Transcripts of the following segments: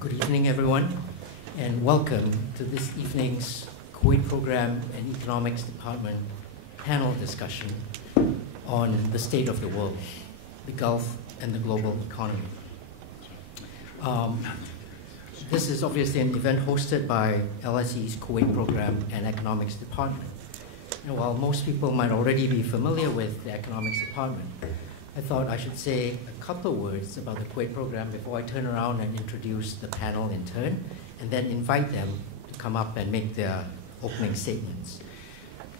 Good evening, everyone, and welcome to this evening's COI Program and Economics Department panel discussion on the state of the world, the Gulf, and the global economy. This is obviously an event hosted by LSE's COI Program and Economics Department. And while most people might already be familiar with the Economics Department, I thought I should say a couple of words about the COI Program before I turn around and introduce the panel in turn, and then invite them to come up and make their opening statements.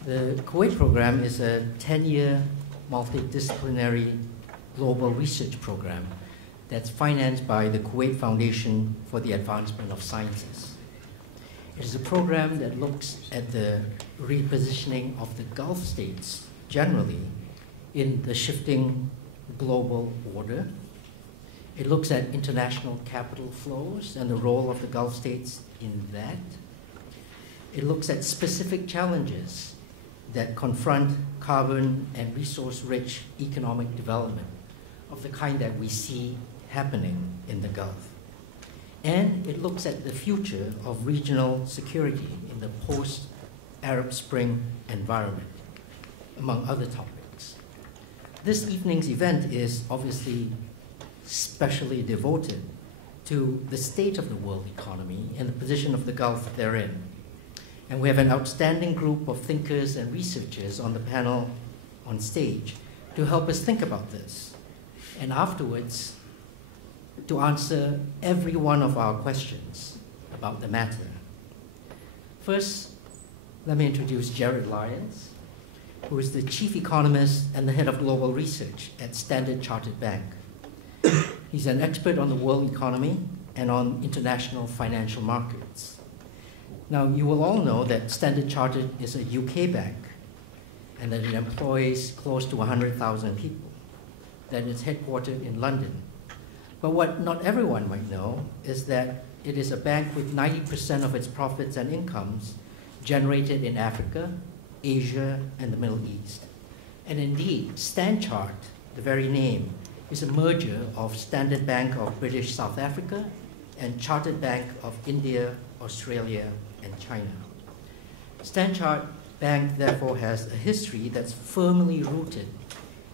The COI Program is a 10-year multidisciplinary global research program that's financed by the Kuwait Foundation for the Advancement of Sciences. It is a program that looks at the repositioning of the Gulf states generally in the shifting global order. It looks at international capital flows and the role of the Gulf states in that. It looks at specific challenges that confront carbon and resource-rich economic development of the kind that we see happening in the Gulf. And it looks at the future of regional security in the post-Arab Spring environment, among other topics. This evening's event is obviously specially devoted to the state of the world economy and the position of the Gulf therein. And we have an outstanding group of thinkers and researchers on the panel on stage to help us think about this, and afterwards to answer every one of our questions about the matter. First, let me introduce Gerard Lyons, who is the chief economist and the head of global research at Standard Chartered Bank. He's an expert on the world economy and on international financial markets. Now, you will all know that Standard Chartered is a UK bank and that it employs close to 100,000 people, that it's headquartered in London. But what not everyone might know is that it is a bank with 90% of its profits and incomes generated in Africa, Asia, and the Middle East. And indeed, StanChart, the very name, is a merger of Standard Bank of British South Africa and Chartered Bank of India, Australia, and China. StanChart Bank, therefore, has a history that's firmly rooted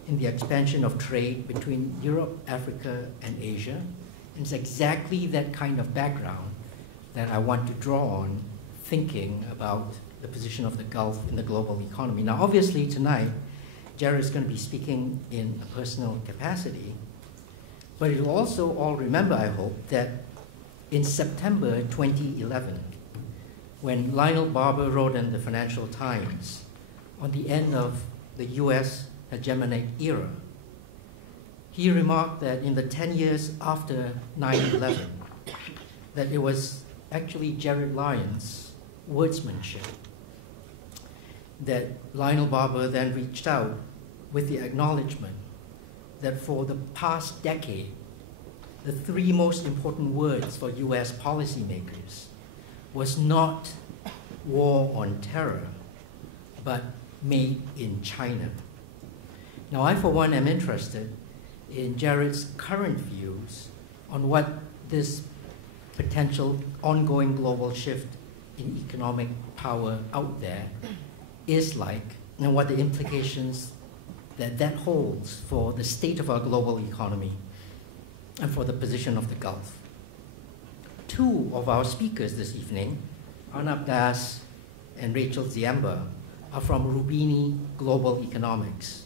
in the expansion of trade between Europe, Africa, and Asia. And it's exactly that kind of background that I want to draw on thinking about the position of the Gulf in the global economy. Now, obviously, tonight, Gerard is going to be speaking in a personal capacity, but you'll also all remember, I hope, that in September 2011, when Lionel Barber wrote in the Financial Times on the end of the US hegemonic era, he remarked that in the 10 years after 9/11, that it was actually Gerard Lyons' wordsmanship that Lionel Barber then reached out with the acknowledgement that for the past decade, the three most important words for US policymakers was not war on terror, but made in China. Now, I, for one, am interested in Gerard's current views on what this potential ongoing global shift in economic power out there is like, and what the implications that holds for the state of our global economy and for the position of the Gulf. Two of our speakers this evening, Arnab and Rachel Ziemba, are from Roubini Global Economics.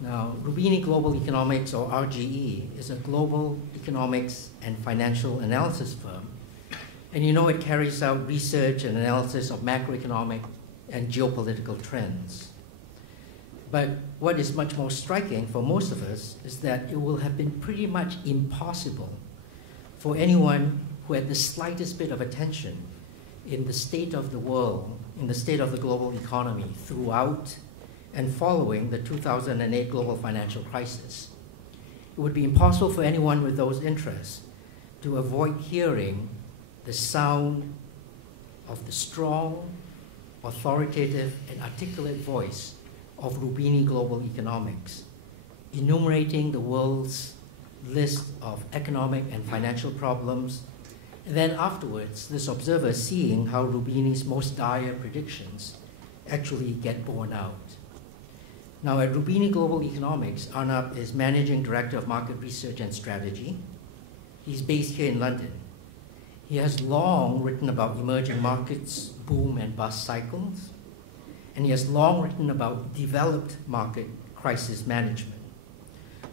Now, Roubini Global Economics, or RGE, is a global economics and financial analysis firm. And you know it carries out research and analysis of macroeconomic and geopolitical trends. But what is much more striking for most of us is that it will have been pretty much impossible for anyone who had the slightest bit of attention in the state of the world, in the state of the global economy throughout and following the 2008 global financial crisis. It would be impossible for anyone with those interests to avoid hearing the sound of the strong, authoritative, and articulate voice of Roubini Global Economics, enumerating the world's list of economic and financial problems. And then afterwards, this observer seeing how Roubini's most dire predictions actually get borne out. Now at Roubini Global Economics, Arnab is Managing Director of Market Research and Strategy. He's based here in London. He has long written about emerging markets, boom and bust cycles, and he has long written about developed market crisis management.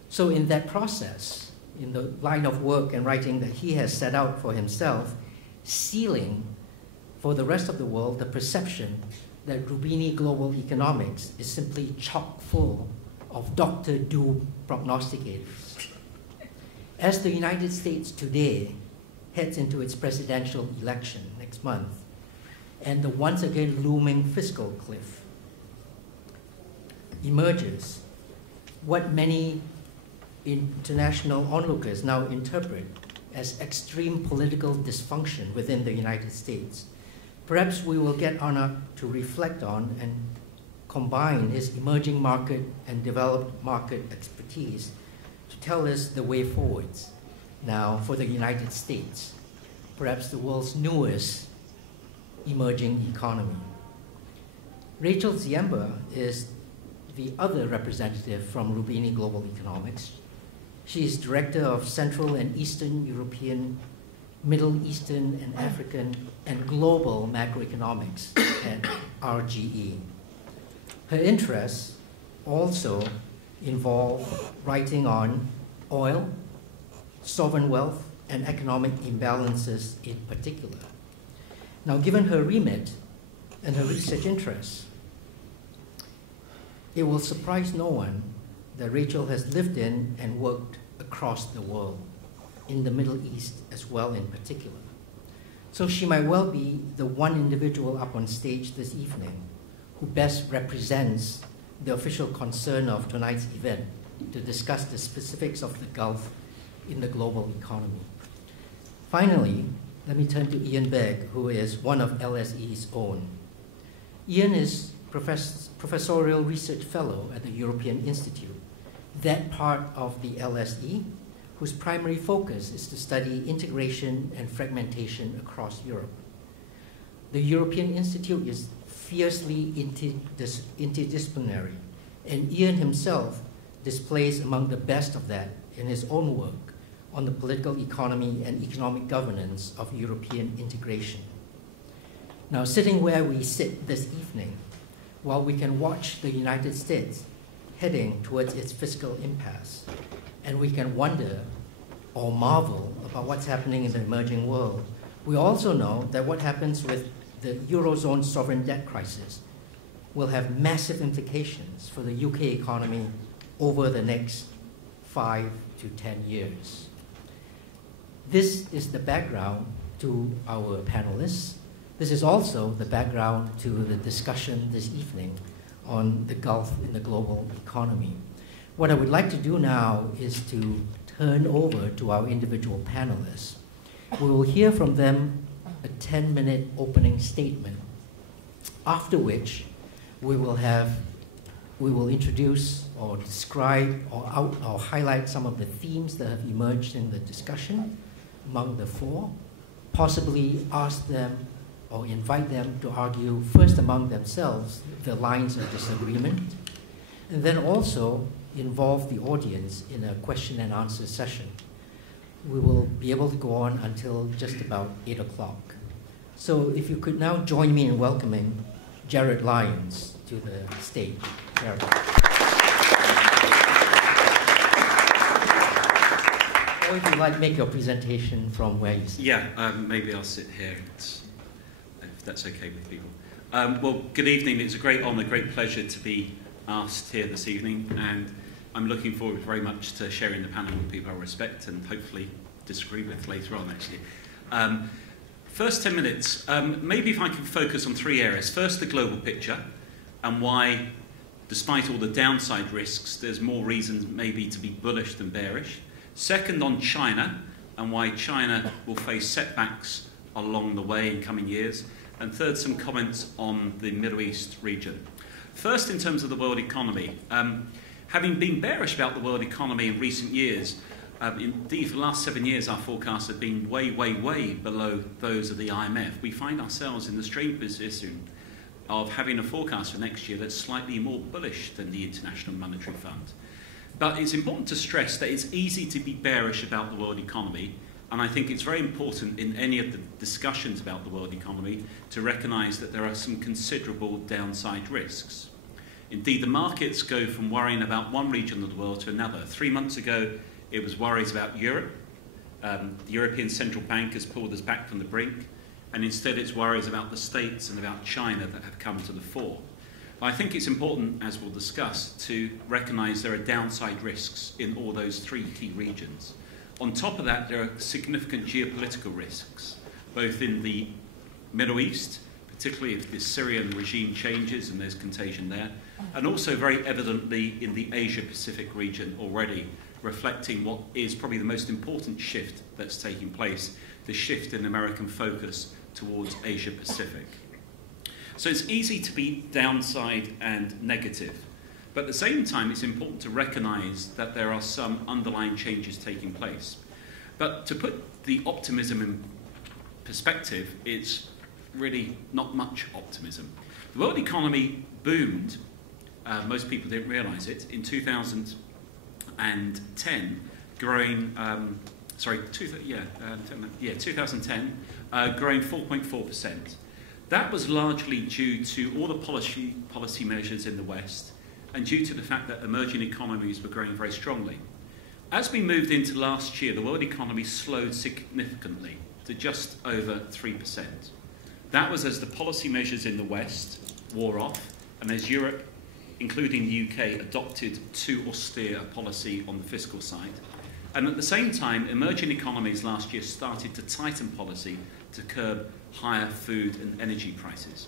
So in that process, in the line of work and writing that he has set out for himself, sealing for the rest of the world the perception that Roubini Global Economics is simply chock full of Dr. Doom prognosticators. As the United States today heads into its presidential election next month, and the once again looming fiscal cliff emerges, what many international onlookers now interpret as extreme political dysfunction within the United States. Perhaps we will get Arnab to reflect on and combine his emerging market and developed market expertise to tell us the way forwards now for the United States, perhaps the world's newest emerging economy. Rachel Ziemba is the other representative from Roubini Global Economics. She is Director of Central and Eastern European, Middle Eastern and African, and Global Macroeconomics at RGE. Her interests also involve writing on oil, sovereign wealth, and economic imbalances in particular. Now, given her remit and her research interests, it will surprise no one that Rachel has lived in and worked across the world, in the Middle East as well in particular. So she might well be the one individual up on stage this evening who best represents the official concern of tonight's event to discuss the specifics of the Gulf in the global economy. Finally, let me turn to Iain Begg, who is one of LSE's own. Iain is Professorial Research Fellow at the European Institute, that part of the LSE whose primary focus is to study integration and fragmentation across Europe. The European Institute is fiercely interdisciplinary, and Iain himself displays among the best of that in his own work on the political economy and economic governance of European integration. Now, sitting where we sit this evening, while we can watch the United States heading towards its fiscal impasse, and we can wonder or marvel about what's happening in the emerging world, we also know that what happens with the Eurozone sovereign debt crisis will have massive implications for the UK economy over the next 5 to 10 years. This is the background to our panelists. This is also the background to the discussion this evening on the Gulf in the global economy. What I would like to do now is to turn over to our individual panelists. We will hear from them a 10-minute opening statement, after which we will introduce or describe or highlight some of the themes that have emerged in the discussion among the four, possibly ask them or invite them to argue first among themselves the lines of disagreement, and then also involve the audience in a question and answer session. We will be able to go on until just about 8 o'clock. So if you could now join me in welcoming Gerard Lyons to the stage. Gerard. Or if you'd like, make your presentation from where you sit. Yeah, maybe I'll sit here. If that's okay with people. Well, good evening. It's a great honour, great pleasure to be asked here this evening, and I'm looking forward very much to sharing the panel with people I respect and hopefully disagree with later on, actually. First 10 minutes, maybe if I can focus on 3 areas. First, the global picture and why, despite all the downside risks, there's more reason maybe to be bullish than bearish. Second, on China and why China will face setbacks along the way in coming years. And third, some comments on the Middle East region. First, in terms of the world economy, having been bearish about the world economy in recent years, Indeed, for the last 7 years, our forecasts have been way, way, way below those of the IMF. We find ourselves in the strange position of having a forecast for next year that's slightly more bullish than the International Monetary Fund. But it's important to stress that it's easy to be bearish about the world economy, and I think it's very important in any of the discussions about the world economy to recognise that there are some considerable downside risks. Indeed, the markets go from worrying about one region of the world to another. 3 months ago, it was worries about Europe. The European Central Bank has pulled us back from the brink, and instead it's worries about the States and about China that have come to the fore. I think it's important, as we'll discuss, to recognise there are downside risks in all those three key regions. On top of that, there are significant geopolitical risks, both in the Middle East, particularly if the Syrian regime changes and there's contagion there, and also very evidently in the Asia-Pacific region already, reflecting what is probably the most important shift that's taking place, the shift in American focus towards Asia-Pacific. So it's easy to be downside and negative, but at the same time it's important to recognise that there are some underlying changes taking place. But to put the optimism in perspective, it's really not much optimism. The world economy boomed, most people didn't realise it, in 2010, growing, 2010, growing 4.4%. That was largely due to all the policy measures in the West and due to the fact that emerging economies were growing very strongly. As we moved into last year, the world economy slowed significantly to just over 3%. That was as the policy measures in the West wore off and as Europe, including the UK, adopted too austere a policy on the fiscal side. And at the same time, emerging economies last year started to tighten policy to curb higher food and energy prices.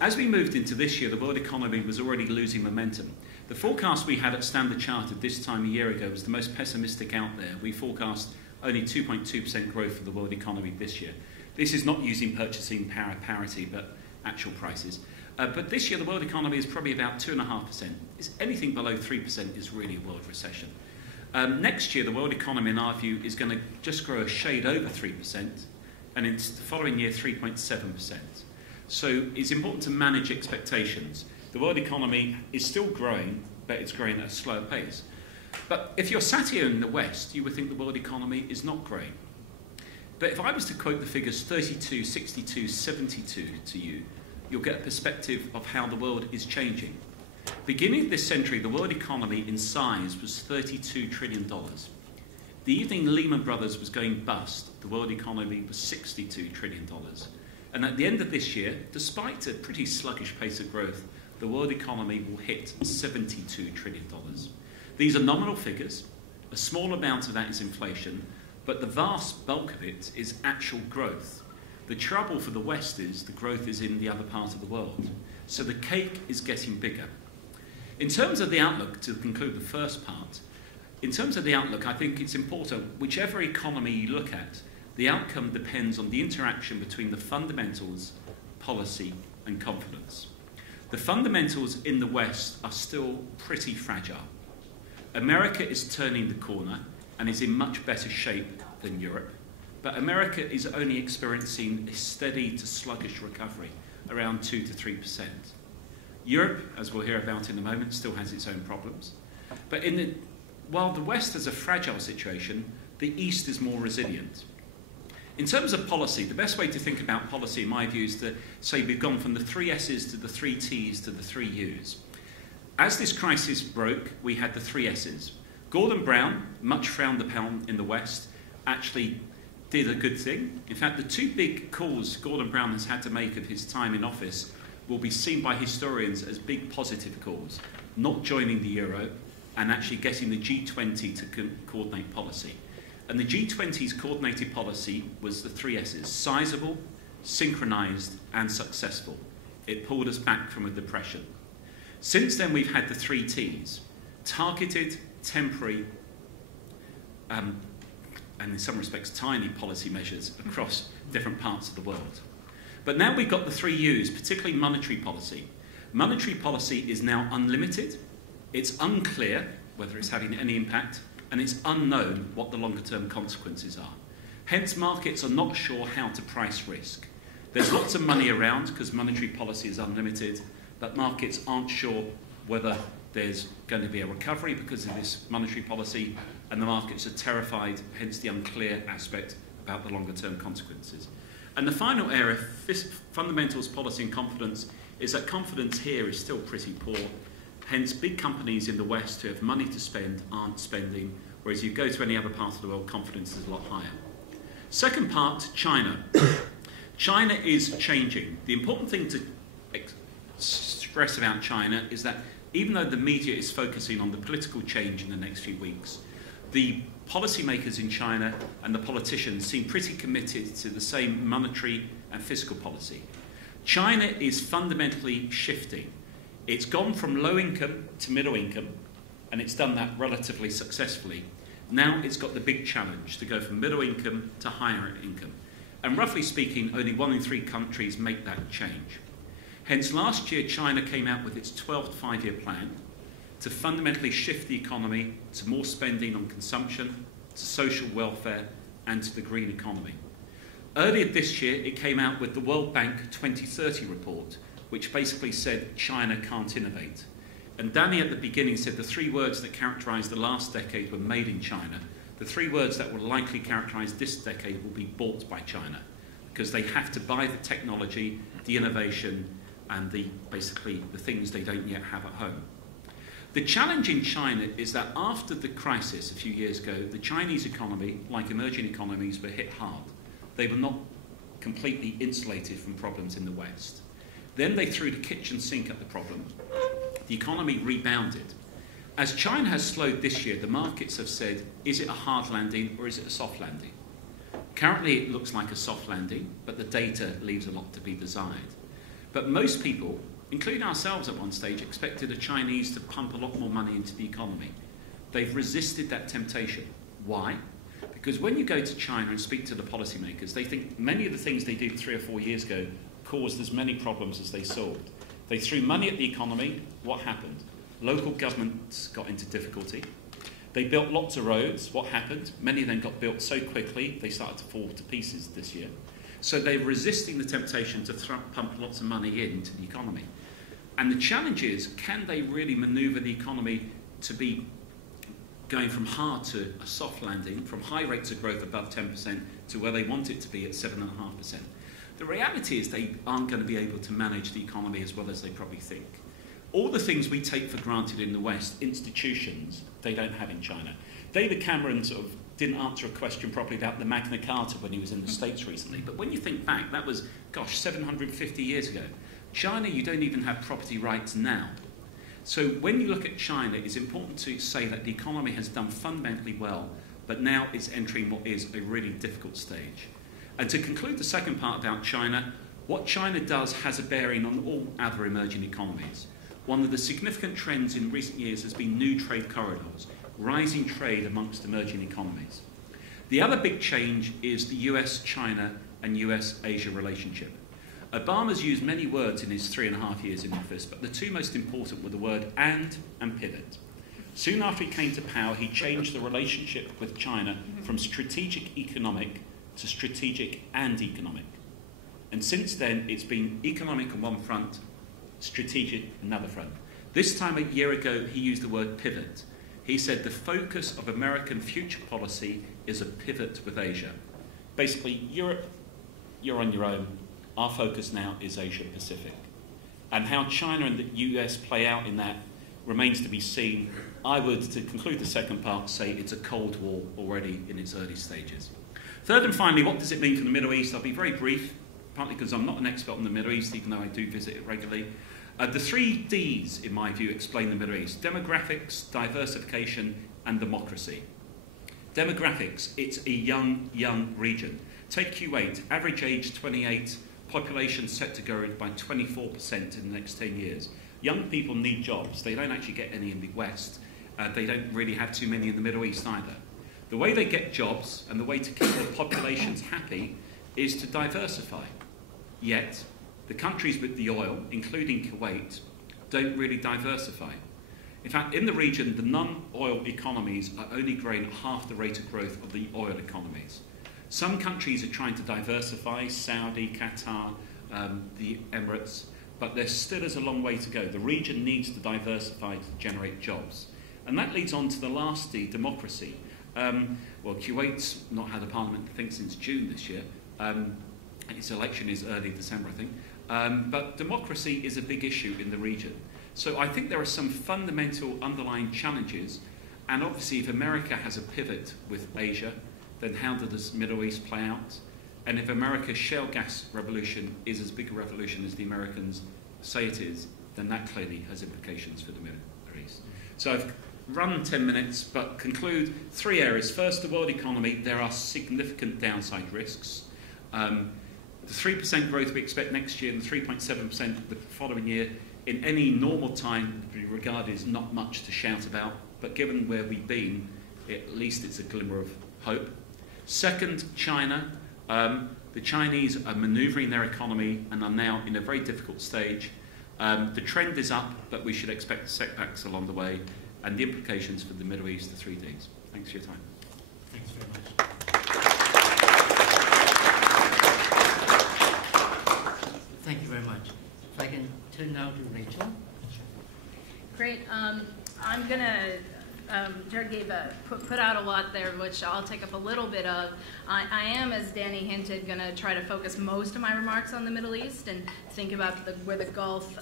As we moved into this year, the world economy was already losing momentum. The forecast we had at Standard Chartered this time a year ago was the most pessimistic out there. We forecast only 2.2% growth for the world economy this year. This is not using purchasing power parity, but actual prices. But this year, the world economy is probably about 2.5%. Anything below 3% is really a world recession. Next year, the world economy, in our view, is going to just grow a shade over 3%, and it's the following year, 3.7%. So it's important to manage expectations. The world economy is still growing, but it's growing at a slower pace. But if you're sat here in the West, you would think the world economy is not growing. But if I was to quote the figures 32, 62, 72 to you, you'll get a perspective of how the world is changing. Beginning of this century, the world economy in size was $32 trillion. The evening Lehman Brothers was going bust, the world economy was $62 trillion. And at the end of this year, despite a pretty sluggish pace of growth, the world economy will hit $72 trillion. These are nominal figures. A small amount of that is inflation, but the vast bulk of it is actual growth. The trouble for the West is the growth is in the other part of the world. So the cake is getting bigger. In terms of the outlook, to conclude the first part, in terms of the outlook, I think it's important, whichever economy you look at, the outcome depends on the interaction between the fundamentals, policy, and confidence. The fundamentals in the West are still pretty fragile. America is turning the corner and is in much better shape than Europe, but America is only experiencing a steady to sluggish recovery, around 2 to 3%. Europe, as we'll hear about in a moment, still has its own problems. But while the West has a fragile situation, the East is more resilient. In terms of policy, the best way to think about policy, in my view, is to say we've gone from the 3 S's to the 3 T's to the 3 U's. As this crisis broke, we had the 3 S's. Gordon Brown, much frowned upon in the West, actually did a good thing. In fact, the 2 big calls Gordon Brown has had to make of his time in office will be seen by historians as big positive calls, not joining the euro and actually getting the G20 to coordinate policy. And the G20's coordinated policy was the 3 S's: sizable, synchronized, and successful. It pulled us back from a depression. Since then, we've had the 3 T's: targeted, temporary, and in some respects, tiny policy measures across different parts of the world. But now we've got the 3 U's, particularly monetary policy. Monetary policy is now unlimited. It's unclear whether it's having any impact and it's unknown what the longer-term consequences are. Hence, markets are not sure how to price risk. There's lots of money around because monetary policy is unlimited, but markets aren't sure whether there's going to be a recovery because of this monetary policy, and the markets are terrified, hence the unclear aspect about the longer-term consequences. And the final area, fundamentals, policy and confidence, is that confidence here is still pretty poor. Hence, big companies in the West who have money to spend aren't spending, whereas you go to any other part of the world, confidence is a lot higher. Second part, China. China is changing. The important thing to stress about China is that even though the media is focusing on the political change in the next few weeks, the policymakers in China and the politicians seem pretty committed to the same monetary and fiscal policy. China is fundamentally shifting. It's gone from low income to middle income, and it's done that relatively successfully. Now it's got the big challenge to go from middle income to higher income. And roughly speaking, only 1 in 3 countries make that change. Hence, last year, China came out with its 12th five-year plan to fundamentally shift the economy to more spending on consumption, to social welfare, and to the green economy. Earlier this year, it came out with the World Bank 2030 report, which basically said China can't innovate. And Danny at the beginning said the 3 words that characterised the last decade were made in China. The 3 words that will likely characterise this decade will be bought by China, because they have to buy the technology, the innovation, and basically the things they don't yet have at home. The challenge in China is that after the crisis a few years ago, the Chinese economy, like emerging economies, were hit hard. They were not completely insulated from problems in the West. Then they threw the kitchen sink at the problem. The economy rebounded. As China has slowed this year, the markets have said, is it a hard landing or is it a soft landing? Currently, it looks like a soft landing, but the data leaves a lot to be desired. But most people, including ourselves at one stage, expected the Chinese to pump a lot more money into the economy. They've resisted that temptation. Why? Because when you go to China and speak to the policymakers, they think many of the things they did 3 or 4 years ago caused as many problems as they solved. They threw money at the economy. What happened? Local governments got into difficulty. They built lots of roads. What happened? Many of them got built so quickly they started to fall to pieces this year. So they're resisting the temptation to pump lots of money into the economy. And the challenge is, can they really manoeuvre the economy to be going from hard to a soft landing, from high rates of growth above 10% to where they want it to be at 7.5%? The reality is they aren't going to be able to manage the economy as well as they probably think. All the things we take for granted in the West, institutions, they don't have in China. David Cameron sort of didn't answer a question properly about the Magna Carta when he was in the States recently. But when you think back, that was, 750 years ago. China, you don't even have property rights now. So when you look at China, it's important to say that the economy has done fundamentally well, but now it's entering what is a really difficult stage. And to conclude the second part about China, what China does has a bearing on all other emerging economies. One of the significant trends in recent years has been new trade corridors, rising trade amongst emerging economies. The other big change is the US-China and US-Asia relationship. Obama's used many words in his 3.5 years in office, but the 2 most important were the word and pivot. Soon after he came to power, he changed the relationship with China from strategic economic to strategic and economic. And since then, it's been economic on one front, strategic another front. This time a year ago, he used the word pivot. He said the focus of American future policy is a pivot with Asia. Basically, Europe, you're on your own. Our focus now is Asia Pacific. And how China and the US play out in that remains to be seen. I would, to conclude the second part, say it's a Cold War already in its early stages. Third and finally, what does it mean for the Middle East? I'll be very brief, partly because I'm not an expert on the Middle East, even though I do visit it regularly. The 3 Ds, in my view, explain the Middle East: demographics, diversification, and democracy. Demographics, it's a young region. Take Kuwait, average age 28, population set to grow by 24% in the next 10 years. Young people need jobs. They don't actually get any in the West. They don't really have too many in the Middle East either. The way they get jobs and the way to keep their populations happy is to diversify. Yet, the countries with the oil, including Kuwait, don't really diversify. In fact, in the region, the non-oil economies are only growing at half the rate of growth of the oil economies. Some countries are trying to diversify, Saudi, Qatar, the Emirates, but there still is a long way to go. The region needs to diversify to generate jobs. And that leads on to the last D, democracy. Well, Kuwait's not had a parliament, I think, since June this year. And its election is early December, I think. But democracy is a big issue in the region. So I think there are some fundamental underlying challenges. And obviously, if America has a pivot with Asia, then how does the Middle East play out? And if America's shale gas revolution is as big a revolution as the Americans say it is, then that clearly has implications for the Middle East. So I've run 10 minutes, but conclude 3 areas. First, the world economy, there are significant downside risks. The 3% growth we expect next year and the 3.7% the following year, in any normal time, would be regarded as not much to shout about, but given where we've been, at least it's a glimmer of hope. Second, China. The Chinese are manoeuvring their economy and are now in a very difficult stage. The trend is up, but we should expect setbacks along the way, and the implications for the Middle East, the 3 Ds. Thanks for your time. Thanks very much. Thank you very much. If I can turn now to Rachel. Great. I'm going to, Gerard gave put out a lot there, which I'll take up a little bit of. I am, as Danny hinted, going to try to focus most of my remarks on the Middle East and think about where the Gulf,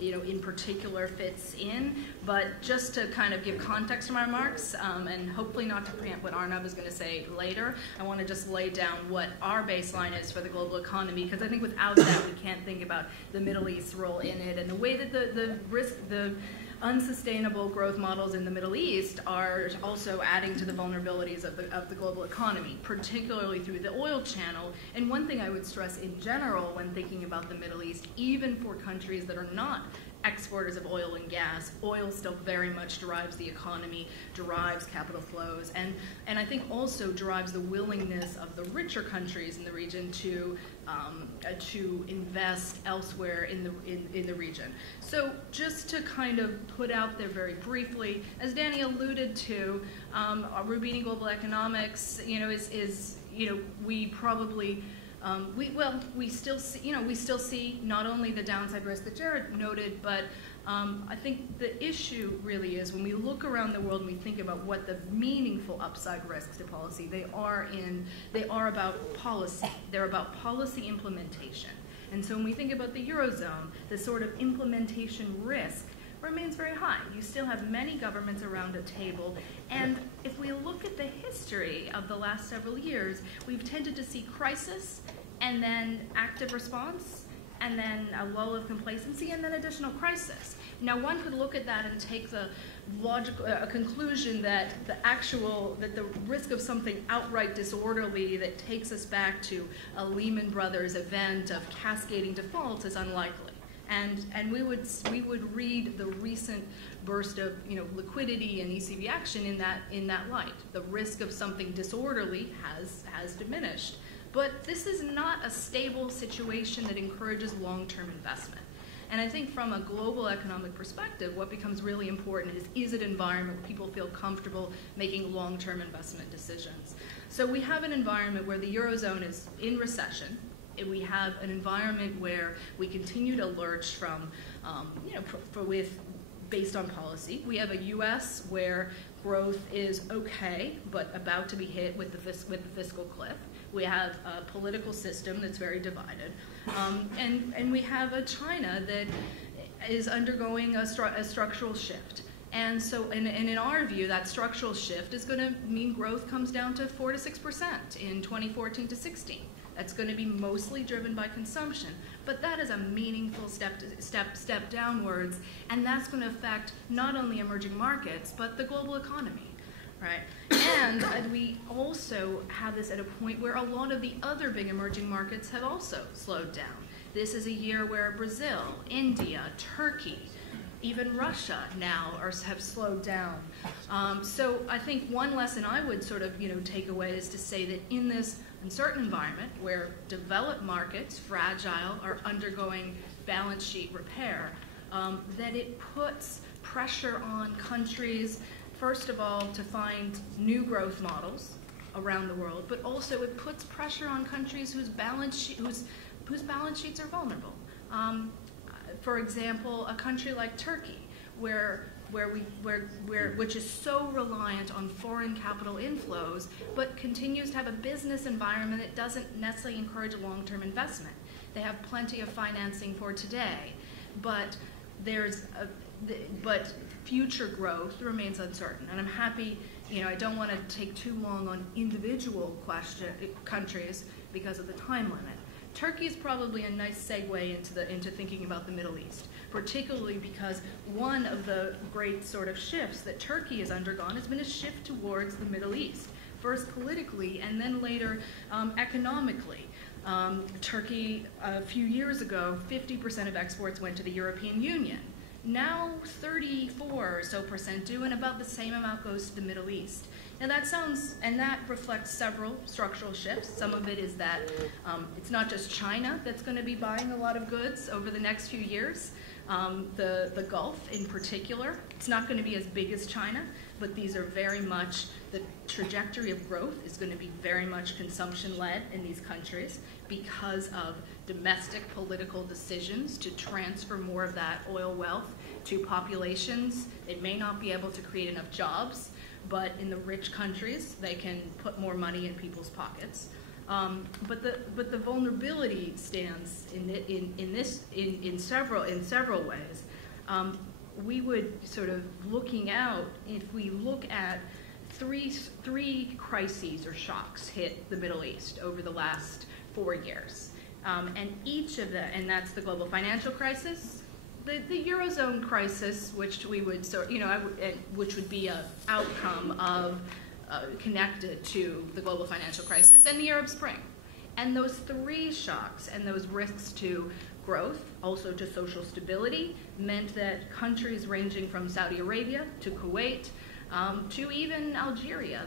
in particular fits in. But just to kind of give context to my remarks, and hopefully not to preempt what Arnab is going to say later, I want to just lay down what our baseline is for the global economy, because I think without that we can't think about the Middle East's role in it and the way that the unsustainable growth models in the Middle East are also adding to the vulnerabilities of the global economy, particularly through the oil channel. And one thing I would stress in general when thinking about the Middle East, even for countries that are not exporters of oil and gas, oil still very much drives the economy, drives capital flows, and I think also drives the willingness of the richer countries in the region to invest elsewhere in the region. So just to kind of put out there very briefly, as Danny alluded to, Roubini Global Economics, we probably we still see not only the downside risk that Gerard noted, but I think the issue really is when we look around the world and we think about what the meaningful upside risks to policy, they are about policy. They're about policy implementation. And so when we think about the Eurozone, the sort of implementation risk remains very high. You still have many governments around a table, and if we look at the history of the last several years, we've tended to see crisis and then active response, and then a lull of complacency, and then additional crisis. Now, one could look at that and take the logical conclusion that the risk of something outright disorderly that takes us back to a Lehman Brothers event of cascading defaults is unlikely. And we would read the recent burst of liquidity and ECB action in that light. The risk of something disorderly has diminished. But this is not a stable situation that encourages long-term investment. And I think from a global economic perspective, what becomes really important is it an environment where people feel comfortable making long-term investment decisions. So we have an environment where the Eurozone is in recession. We have an environment where we continue to lurch from, based on policy. We have a U.S. where growth is okay, but about to be hit with the fiscal cliff. We have a political system that's very divided, and we have a China that is undergoing a structural shift. And so, and in our view, that structural shift is going to mean growth comes down to 4 to 6% in 2014 to 16. That's going to be mostly driven by consumption, but that is a meaningful step downwards, and that's going to affect not only emerging markets but the global economy, right? And we also have this at a point where a lot of the other big emerging markets have also slowed down. This is a year where Brazil, India, Turkey, even Russia now have slowed down. So I think one lesson I would sort of take away is to say that in this uncertain environment where developed markets, fragile, are undergoing balance sheet repair, that it puts pressure on countries, first of all, to find new growth models around the world, but also it puts pressure on countries whose balance sheets are vulnerable. For example, a country like Turkey, which is so reliant on foreign capital inflows, but continues to have a business environment that doesn't necessarily encourage long-term investment. They have plenty of financing for today, but but future growth remains uncertain. And I'm happy, I don't want to take too long on individual countries because of the time limit. Turkey is probably a nice segue into thinking about the Middle East, particularly because one of the great sort of shifts that Turkey has undergone has been a shift towards the Middle East, first politically and then later economically. Turkey, a few years ago, 50% of exports went to the European Union. Now 34% or so do, and about the same amount goes to the Middle East. Now that reflects several structural shifts. Some of it is that it's not just China that's going to be buying a lot of goods over the next few years. The Gulf in particular, it's not going to be as big as China, but these are very much, the trajectory of growth is going to be very much consumption-led in these countries because of domestic political decisions to transfer more of that oil wealth to populations. They may not be able to create enough jobs, but in the rich countries, they can put more money in people's pockets. But the vulnerability stands in several ways. We would sort of looking out, if we look at three crises or shocks hit the Middle East over the last 4 years. And each of them, and that's the global financial crisis, the Eurozone crisis, which we would which would be an outcome of connected to the global financial crisis, and the Arab Spring. And those three shocks and those risks to growth, also to social stability, meant that countries ranging from Saudi Arabia to Kuwait to even Algeria,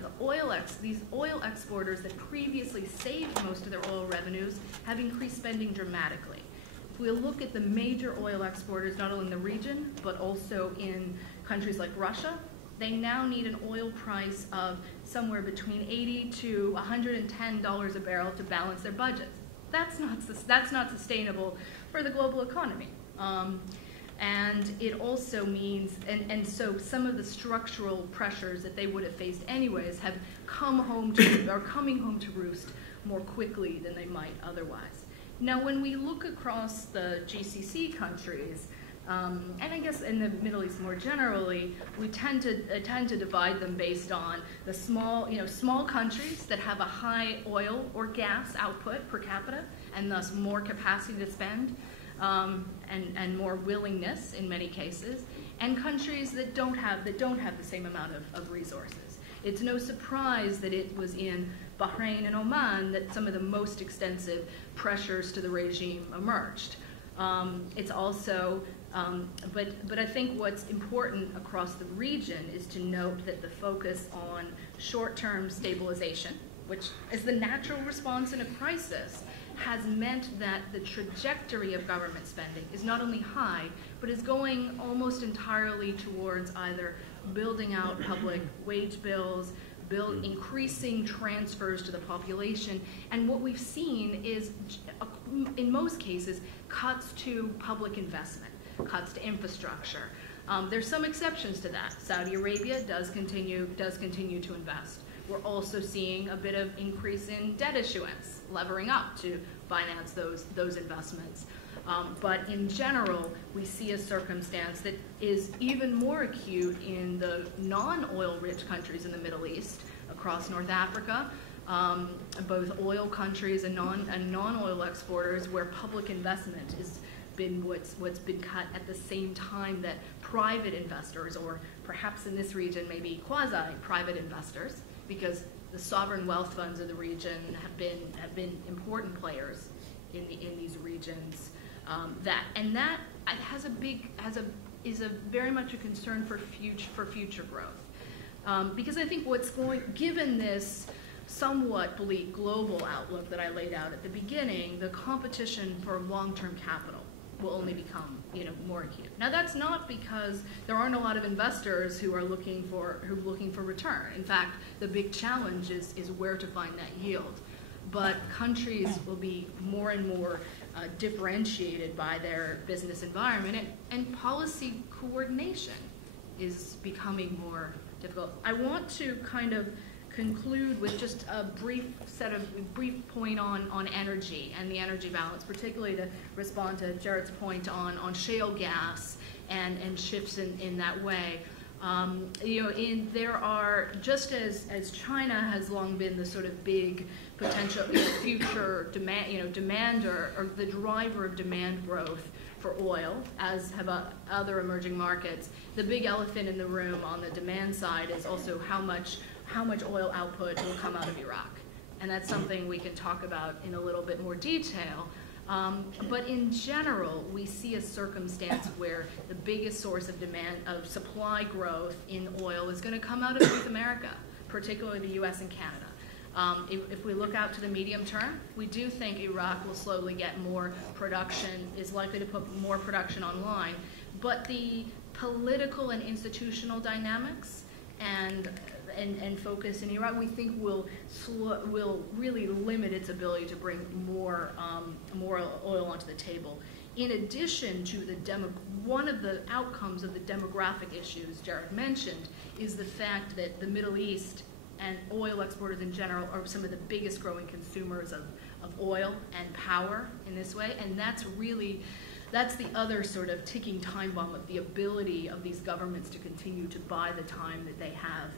these oil exporters that previously saved most of their oil revenues have increased spending dramatically. If we look at the major oil exporters, not only in the region, but also in countries like Russia, they now need an oil price of somewhere between $80 to $110 a barrel to balance their budgets. That's not sustainable for the global economy. And it also means, and so some of the structural pressures that they would have faced anyways have coming home to roost more quickly than they might otherwise. Now, when we look across the GCC countries, and I guess in the Middle East more generally, we tend to divide them based on the small countries that have a high oil or gas output per capita, and thus more capacity to spend, and more willingness in many cases, and countries that don't have the same amount of resources. It's no surprise that it was in Bahrain and Oman that some of the most extensive pressures to the regime emerged. It's also, but I think what's important across the region is to note that the focus on short-term stabilization, which is the natural response in a crisis, has meant that the trajectory of government spending is not only high, but is going almost entirely towards either building out public wage bills, increasing transfers to the population, and what we've seen is, in most cases, cuts to public investment, cuts to infrastructure. There's some exceptions to that. Saudi Arabia does continue to invest. We're also seeing a bit of increase in debt issuance, levering up to finance those investments. But in general, we see a circumstance that is even more acute in the non-oil rich countries in the Middle East, across North Africa, both oil countries and non-oil exporters, where public investment has been what's been cut at the same time that private investors, or perhaps in this region maybe quasi-private investors, because the sovereign wealth funds of the region have been important players in these regions. That is very much a concern for future growth, because I think given this somewhat bleak global outlook that I laid out at the beginning, the competition for long-term capital will only become, more acute. Now that's not because there aren't a lot of investors who are looking for return. In fact, the big challenge is where to find that yield. But countries will be more and more differentiated by their business environment, and policy coordination is becoming more difficult. I want to kind of conclude with just a brief point on energy and the energy balance, particularly to respond to Gerard's point on shale gas and shifts in that way. There are, just as China has long been the sort of big potential future demander or the driver of demand growth for oil, as have other emerging markets, the big elephant in the room on the demand side is also how much oil output will come out of Iraq. And that's something we can talk about in a little bit more detail. But in general, we see a circumstance where the biggest source of supply growth in oil is going to come out of North America, particularly the US and Canada. If we look out to the medium term, we do think Iraq will slowly get more production, is likely to put more production online. But the political and institutional dynamics and focus in Iraq, we think will really limit its ability to bring more oil onto the table. In addition to one of the outcomes of the demographic issues Gerard mentioned is the fact that the Middle East and oil exporters in general are some of the biggest growing consumers of oil and power in this way, and that's the other sort of ticking time bomb of the ability of these governments to continue to buy the time that they have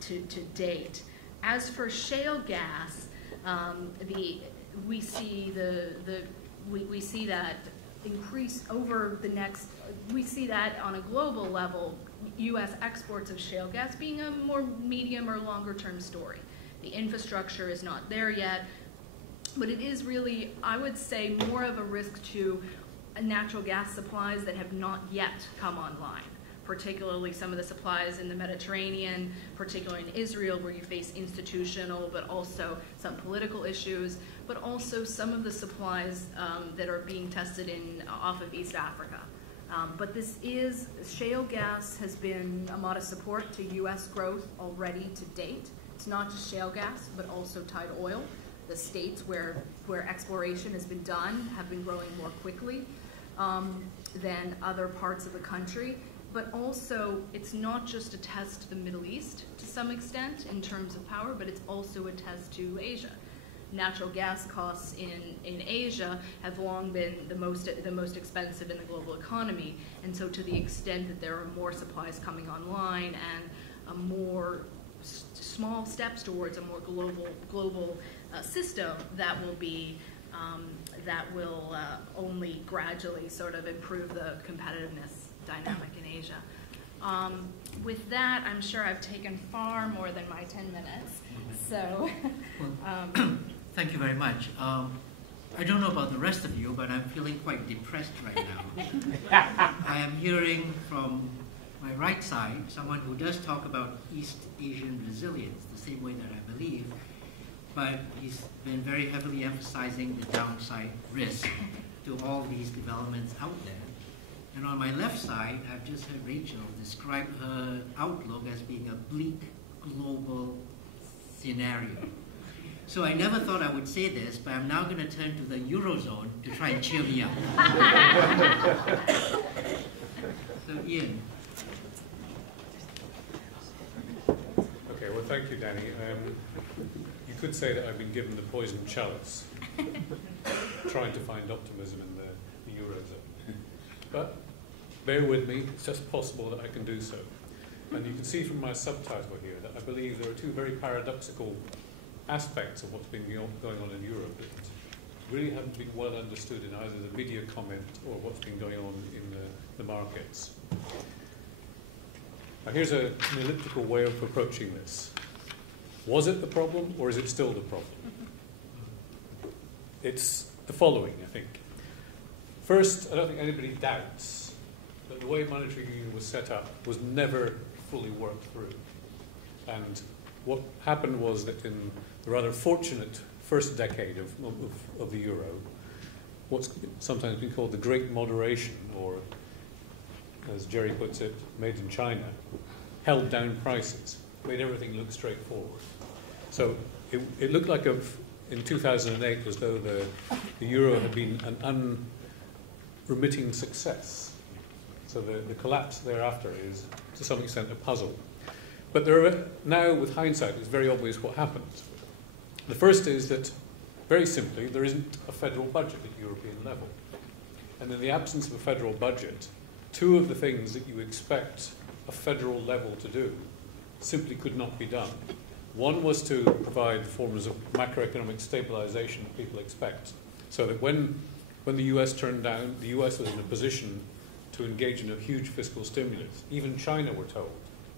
to date. As for shale gas, we see that increase over the next. We see that on a global level, U.S. exports of shale gas being a more medium or longer term story. The infrastructure is not there yet, but it is really, I would say, more of a risk to natural gas supplies that have not yet come online, particularly some of the supplies in the Mediterranean, particularly in Israel, where you face institutional but also some political issues, but also some of the supplies that are being tested off of East Africa. But shale gas has been a modest support to U.S. growth already to date. It's not just shale gas, but also tight oil. The states where exploration has been done have been growing more quickly than other parts of the country. But also, it's not just a test to the Middle East to some extent in terms of power, but it's also a test to Asia. Natural gas costs in Asia have long been the most expensive in the global economy, and so to the extent that there are more supplies coming online and a more small steps towards a more global system, that will only gradually sort of improve the competitiveness dynamic in Asia. With that, I'm sure I've taken far more than my 10 minutes. So, thank you very much. I don't know about the rest of you, but I'm feeling quite depressed right now. I am hearing from my right side someone who does talk about East Asian resilience the same way that I believe, but he's been very heavily emphasizing the downside risk to all these developments out there. And on my left side, I've just heard Rachel describe her outlook as being a bleak global scenario. So I never thought I would say this, but I'm now going to turn to the Eurozone to try and cheer me up. So Iain. Okay, well thank you, Danny. You could say that I've been given the poison chalice, trying to find optimism in the Eurozone. But bear with me, it's just possible that I can do so. And you can see from my subtitle here that I believe there are two very paradoxical aspects of what's been going on in Europe that really haven't been well understood in either the media comment or what's been going on in the markets. Now here's an elliptical way of approaching this. Was it the problem or is it still the problem? It's the following, I think. First, I don't think anybody doubts that the way monetary union was set up was never fully worked through. And what happened was that in the rather fortunate first decade of the euro, what's sometimes been called the Great Moderation, or, as Jerry puts it, made in China, held down prices, made everything look straightforward. So it looked like in 2008 as though the euro had been an unremitting success. So the collapse thereafter is, to some extent, a puzzle. But there are, now, with hindsight, it's very obvious what happened. The first is that, very simply, there isn't a federal budget at European level. And in the absence of a federal budget, two of the things that you expect a federal level to do simply could not be done. One was to provide forms of macroeconomic stabilization that people expect, so that when the US turned down, the US was in a position to engage in a huge fiscal stimulus. Even China, we're told,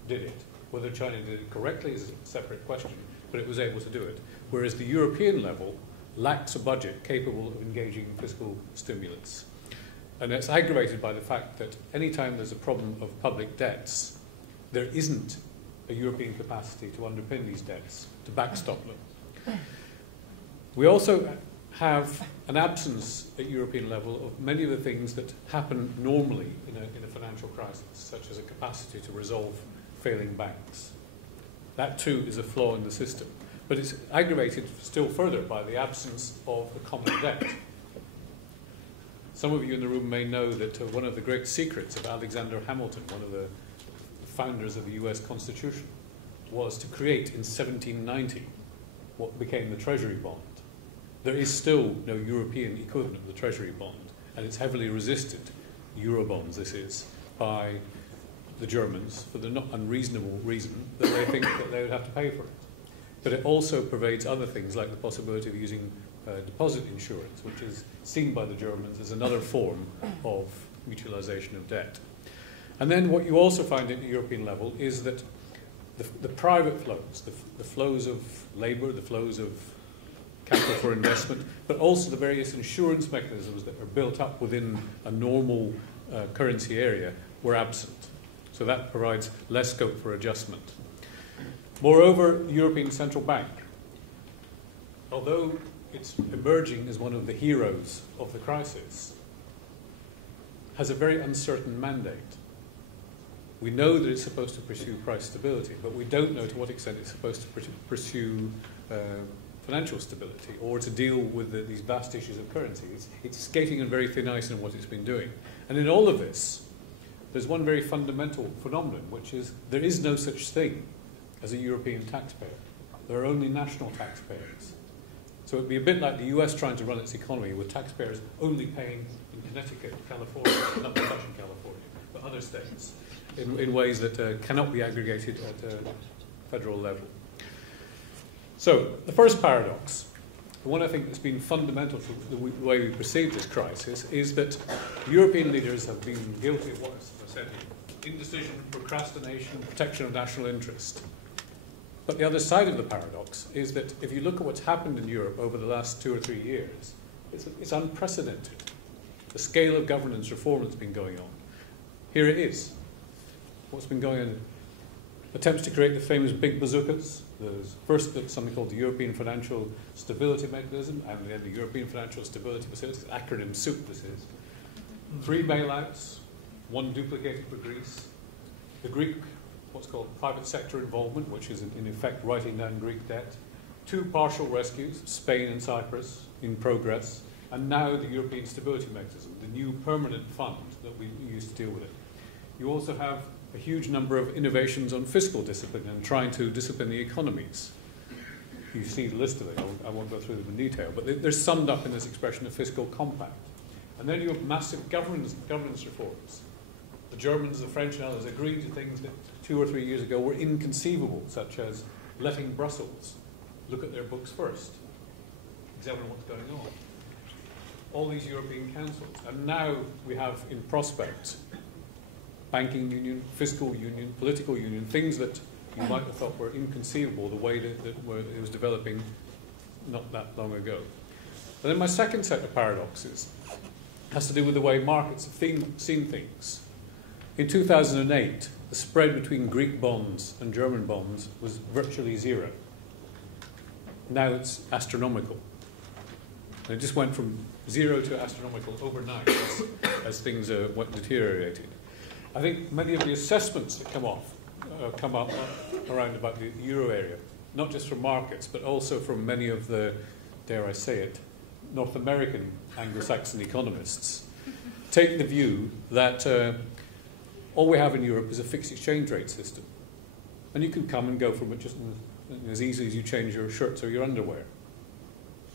did it. Whether China did it correctly is a separate question, but it was able to do it. Whereas the European level lacks a budget capable of engaging in fiscal stimulus. And that's aggravated by the fact that any time there's a problem of public debts, there isn't a European capacity to underpin these debts, to backstop them. We also have an absence at European level of many of the things that happen normally in a financial crisis, such as a capacity to resolve failing banks. That too is a flaw in the system. But it's aggravated still further by the absence of a common debt. Some of you in the room may know that one of the great secrets of Alexander Hamilton, one of the founders of the US Constitution, was to create in 1790 what became the Treasury bond. There is still no European equivalent of the Treasury bond, and it's heavily resisted, Eurobonds this is, by the Germans for the not unreasonable reason that they think that they would have to pay for it. But it also pervades other things like the possibility of using deposit insurance, which is seen by the Germans as another form of mutualization of debt. And then what you also find at the European level is that the private flows, the flows of labour, the flows of capital for investment, but also the various insurance mechanisms that are built up within a normal currency area were absent. So that provides less scope for adjustment. Moreover, the European Central Bank, although it's emerging as one of the heroes of the crisis, has a very uncertain mandate. We know that it's supposed to pursue price stability, but we don't know to what extent it's supposed to pursue financial stability or to deal with these vast issues of currency. It's skating on very thin ice in what it's been doing. And in all of this, there's one very fundamental phenomenon, which is there is no such thing as a European taxpayer. There are only national taxpayers. So it would be a bit like the US trying to run its economy with taxpayers only paying in Connecticut, California, not touching California, but other states, in ways that cannot be aggregated at a federal level. So the first paradox, the one I think that's been fundamental to the way we perceive this crisis, is that European leaders have been guilty of what I said here: indecision, procrastination, protection of national interest. But the other side of the paradox is that if you look at what's happened in Europe over the last 2 or 3 years, it's unprecedented. The scale of governance reform that's been going on. Here it is. What's been going on? Attempts to create the famous big bazookas. There's first something called the European Financial Stability Mechanism, and then the European Financial Stability Facility. Acronym soup this is. 3 bailouts, 1 duplicated for Greece. The Greek, what's called private sector involvement, which is in effect writing down Greek debt. 2 partial rescues, Spain and Cyprus, in progress. And now the European Stability Mechanism, the new permanent fund that we use to deal with it. You also have a huge number of innovations on fiscal discipline and trying to discipline the economies. You see the list of it. I won't go through them in detail, but they're summed up in this expression of fiscal compact. And then you have massive governance reforms. The Germans, the French, and others agreed to things that 2 or 3 years ago were inconceivable, such as letting Brussels look at their books first, examine what's going on. All these European councils. And now we have in prospect banking union, fiscal union, political union, things that you might have thought were inconceivable the way that it was developing not that long ago. And then my second set of paradoxes has to do with the way markets have seen things. In 2008, the spread between Greek bonds and German bonds was virtually 0. Now it's astronomical. And it just went from 0 to astronomical overnight as things went deteriorated. I think many of the assessments that come up around about the euro area, not just from markets, but also from many of the, dare I say it, North American Anglo-Saxon economists, take the view that all we have in Europe is a fixed exchange rate system. And you can come and go from it just as easily as you change your shirts or your underwear.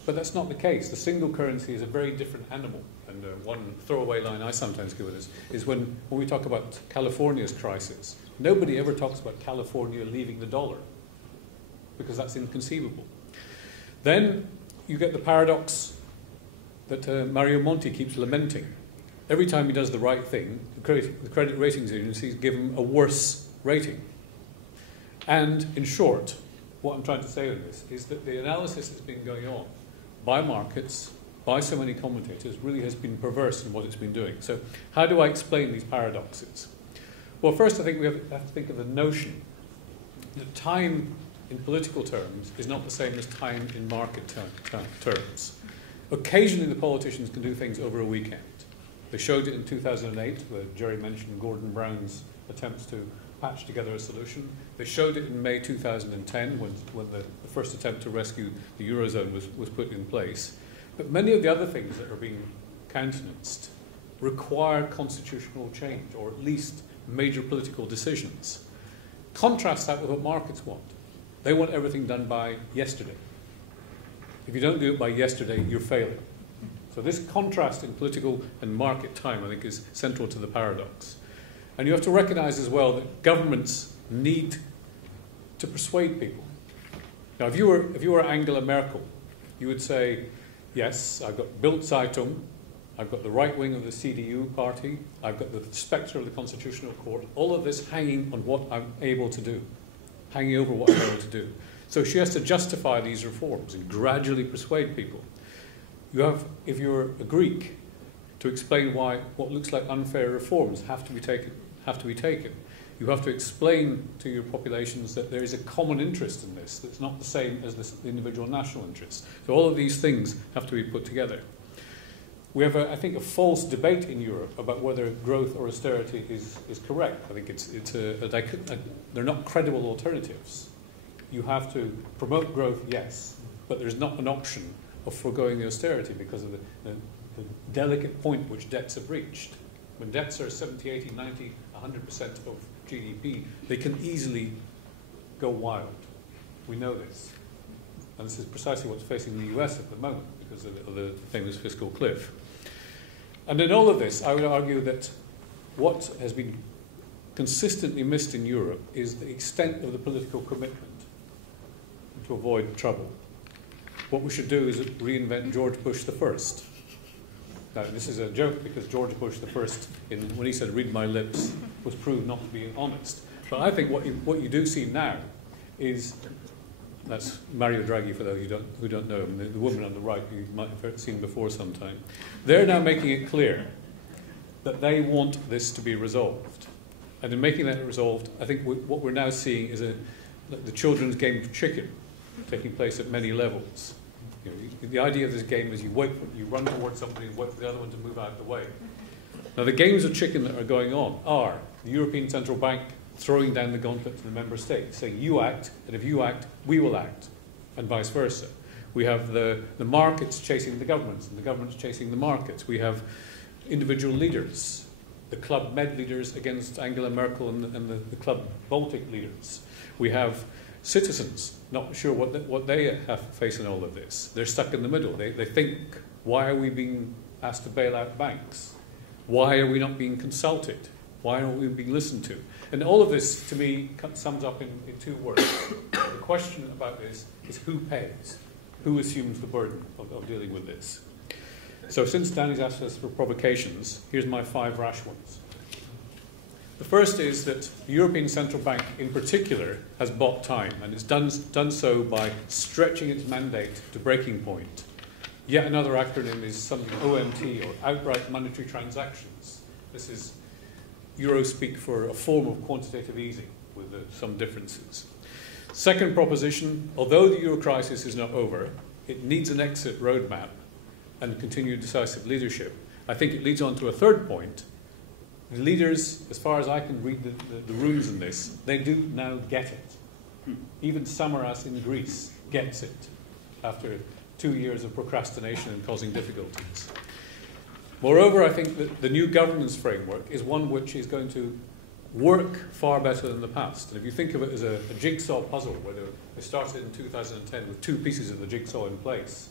But that's not the case. The single currency is a very different animal. And one throwaway line I sometimes give with this is when we talk about California's crisis, nobody ever talks about California leaving the dollar, because that's inconceivable. Then you get the paradox that Mario Monti keeps lamenting. Every time he does the right thing, the credit ratings agencies give him a worse rating. And in short, what I'm trying to say with this is that the analysis that's been going on by markets, by so many commentators, really has been perverse in what it's been doing. So how do I explain these paradoxes? Well, first I think we have to think of the notion that time in political terms is not the same as time in market terms. Occasionally the politicians can do things over a weekend. They showed it in 2008, where Jerry mentioned Gordon Brown's attempts to patch together a solution. They showed it in May 2010, when the first attempt to rescue the Eurozone was put in place. But many of the other things that are being countenanced require constitutional change, or at least major political decisions. Contrast that with what markets want. They want everything done by yesterday. If you don't do it by yesterday, you're failing. So this contrast in political and market time, I think, is central to the paradox. And you have to recognize as well that governments need to persuade people. Now, if you were Angela Merkel, you would say, yes, I've got Bild Zeitung, I've got the right wing of the CDU party, I've got the spectre of the Constitutional Court, all of this hanging on what I'm able to do, hanging over what I'm able to do. So she has to justify these reforms and gradually persuade people. You have, if you're a Greek, to explain why what looks like unfair reforms have to be taken. You have to explain to your populations that there is a common interest in this that's not the same as the individual national interest. So all of these things have to be put together. We have, I think, a false debate in Europe about whether growth or austerity is correct. I think they're not credible alternatives. You have to promote growth, yes, but there's not an option of foregoing the austerity because of the delicate point which debts have reached. When debts are 70, 80, 90, 100% of GDP, they can easily go wild. We know this. And this is precisely what's facing the US at the moment because of the famous fiscal cliff. And in all of this, I would argue that what has been consistently missed in Europe is the extent of the political commitment to avoid trouble. What we should do is reinvent George Bush the First. Now, this is a joke because George Bush the First, when he said "read my lips," was proved not to be honest. But I think what you do see now is, that's Mario Draghi for those who don't know him, the woman on the right you might have seen before sometime. They're now making it clear that they want this to be resolved. And in making that resolved, I think what we're now seeing is the children's game of chicken taking place at many levels. You know, the idea of this game is you run towards somebody and wait for the other one to move out of the way. Now, the games of chicken that are going on are the European Central Bank throwing down the gauntlet to the member states, saying you act, and if you act, we will act, and vice versa. We have the markets chasing the governments, and the governments chasing the markets. We have individual leaders, the Club Med leaders against Angela Merkel and the Club Baltic leaders. We have citizens not sure what they have facing all of this. They're stuck in the middle. They think, why are we being asked to bail out banks? Why are we not being consulted? Why aren't we being listened to? And all of this, to me, sums up in two words. The question about this is who pays? Who assumes the burden of dealing with this? So since Danny's asked us for provocations, here's my 5 rash ones. The first is that the European Central Bank, in particular, has bought time, and it's done so by stretching its mandate to breaking point. Yet another acronym is something OMT, or outright monetary transactions. This is Eurospeak for a form of quantitative easing, with some differences. Second proposition, although the euro crisis is not over, it needs an exit roadmap and continued decisive leadership. I think it leads on to a third point. The leaders, as far as I can read the runes in this, they do now get it. Even Samaras in Greece gets it after 2 years of procrastination and causing difficulties. Moreover, I think that the new governance framework is one which is going to work far better than the past. And if you think of it as a jigsaw puzzle, where they started in 2010 with 2 pieces of the jigsaw in place,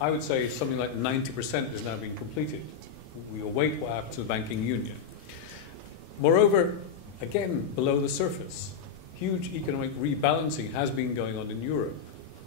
I would say something like 90% is now being completed. We await what happens to the banking union. Moreover, again, below the surface, huge economic rebalancing has been going on in Europe.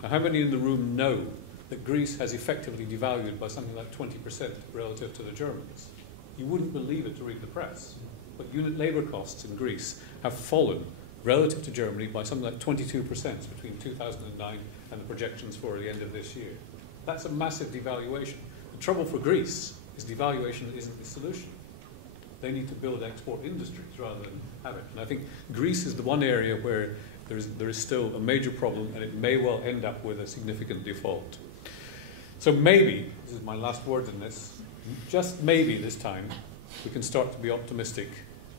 Now, how many in the room know that Greece has effectively devalued by something like 20% relative to the Germans? You wouldn't believe it to read the press, but unit labour costs in Greece have fallen relative to Germany by something like 22% between 2009 and the projections for the end of this year. That's a massive devaluation. The trouble for Greece is devaluation isn't the solution. They need to build export industries rather than have it. And I think Greece is the one area where there is still a major problem, and it may well end up with a significant default. So maybe, this is my last word in this, just maybe this time, we can start to be optimistic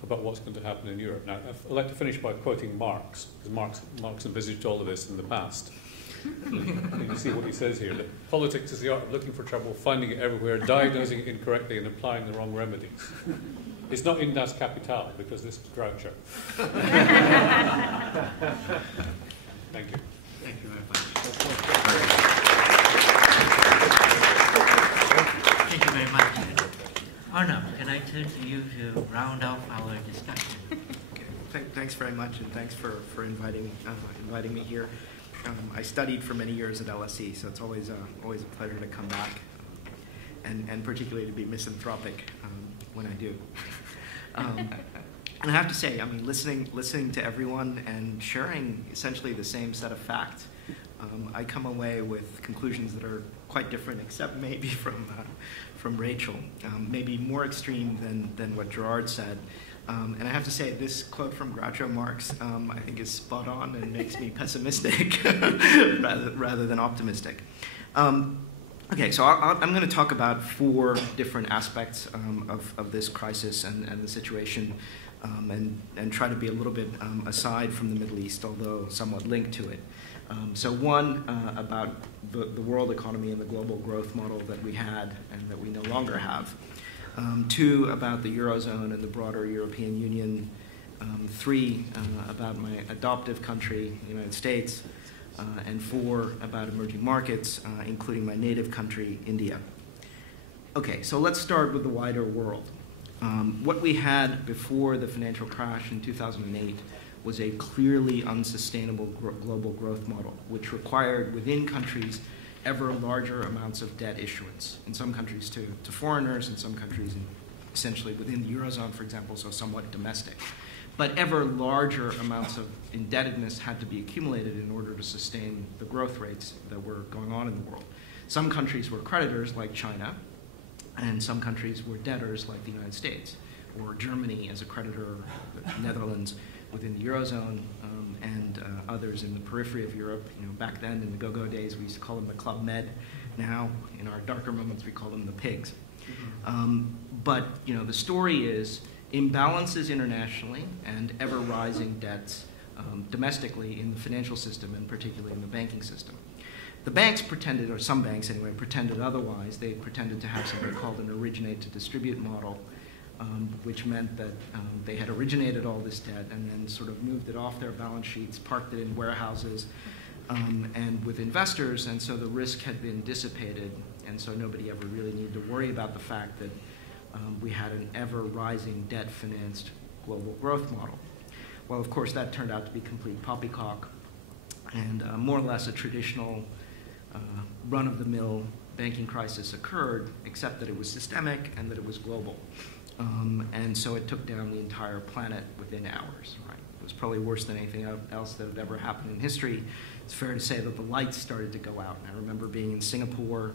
about what's going to happen in Europe. Now, I'd like to finish by quoting Marx, because Marx envisaged all of this in the past. You can see what he says here, that politics is the art of looking for trouble, finding it everywhere, diagnosing it incorrectly, and applying the wrong remedies. It's not in Das Kapital, because this is Groucho. Thank you. Thank you very much. Thank you very much. Arnab, can I turn to you to round off our discussion? Okay. Thanks very much, and thanks for inviting me here. I studied for many years at LSE, so it's always a pleasure to come back, and particularly to be misanthropic when I do. And I have to say, I mean, listening to everyone and sharing essentially the same set of facts, I come away with conclusions that are quite different, except maybe from Rachel, maybe more extreme than what Gerard said. And I have to say, this quote from Groucho Marx, I think, is spot on and makes me pessimistic rather than optimistic. Okay, so I'm going to talk about 4 different aspects of this crisis and the situation, and try to be a little bit aside from the Middle East, although somewhat linked to it. So one, about the world economy and the global growth model that we had and that we no longer have. 2, about the Eurozone and the broader European Union. 3, about my adoptive country, the United States. And 4, about emerging markets, including my native country, India. Okay, so let's start with the wider world. What we had before the financial crash in 2008 was a clearly unsustainable global growth model, which required within countries ever larger amounts of debt issuance. In some countries to foreigners, in some countries essentially within the Eurozone, for example, so somewhat domestic. But ever larger amounts of indebtedness had to be accumulated in order to sustain the growth rates that were going on in the world. Some countries were creditors, like China, and some countries were debtors, like the United States, or Germany as a creditor, the Netherlands within the Eurozone, and others in the periphery of Europe. You know, back then, in the go-go days, we used to call them the Club Med. Now, in our darker moments, we call them the pigs. But you know, the story is imbalances internationally and ever-rising debts domestically in the financial system, and particularly in the banking system. The banks pretended, or some banks anyway, pretended otherwise. They pretended to have something called an originate-to-distribute model, which meant that they had originated all this debt and then sort of moved it off their balance sheets, parked it in warehouses, and with investors, and so the risk had been dissipated, and so nobody ever really needed to worry about the fact that we had an ever-rising debt-financed global growth model. Well, of course, that turned out to be complete poppycock, and more or less a traditional run-of-the-mill banking crisis occurred, except that it was systemic and that it was global. And so it took down the entire planet within hours. Right? It was probably worse than anything else that had ever happened in history. It's fair to say that the lights started to go out. And I remember being in Singapore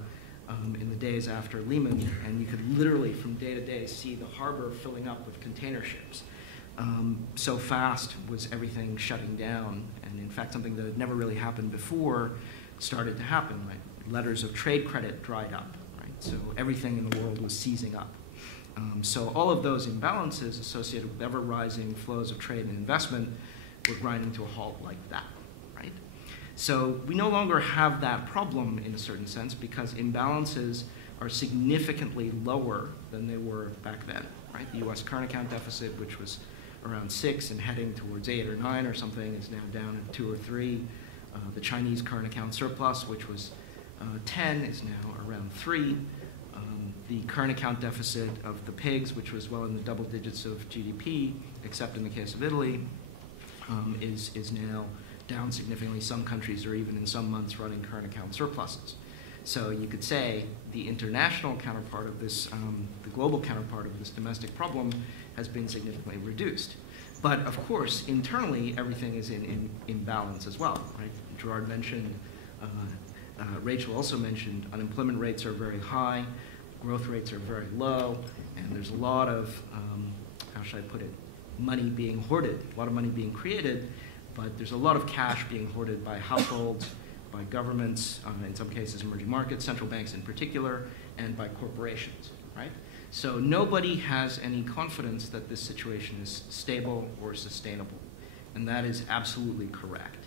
in the days after Lehman, and you could literally, from day to day, see the harbor filling up with container ships. So fast was everything shutting down. And in fact, something that had never really happened before started to happen. Right? Letters of trade credit dried up. Right? So everything in the world was seizing up. So all of those imbalances associated with ever-rising flows of trade and investment were grinding to a halt like that, right? So we no longer have that problem in a certain sense because imbalances are significantly lower than they were back then, right? The U.S. current account deficit, which was around 6 and heading towards 8 or 9 or something, is now down at 2 or 3. The Chinese current account surplus, which was 10, is now around 3. The current account deficit of the pigs, which was well in the double digits of GDP, except in the case of Italy, is now down significantly. Some countries are even in some months running current account surpluses. So you could say the international counterpart of this, the global counterpart of this domestic problem has been significantly reduced. But of course, internally, everything is in balance as well, right? Gerard mentioned, Rachel also mentioned, unemployment rates are very high, growth rates are very low, and there's a lot of, how should I put it, money being hoarded, a lot of money being created, but there's a lot of cash being hoarded by households, by governments, in some cases emerging markets, central banks in particular, and by corporations, right? So nobody has any confidence that this situation is stable or sustainable, and that is absolutely correct,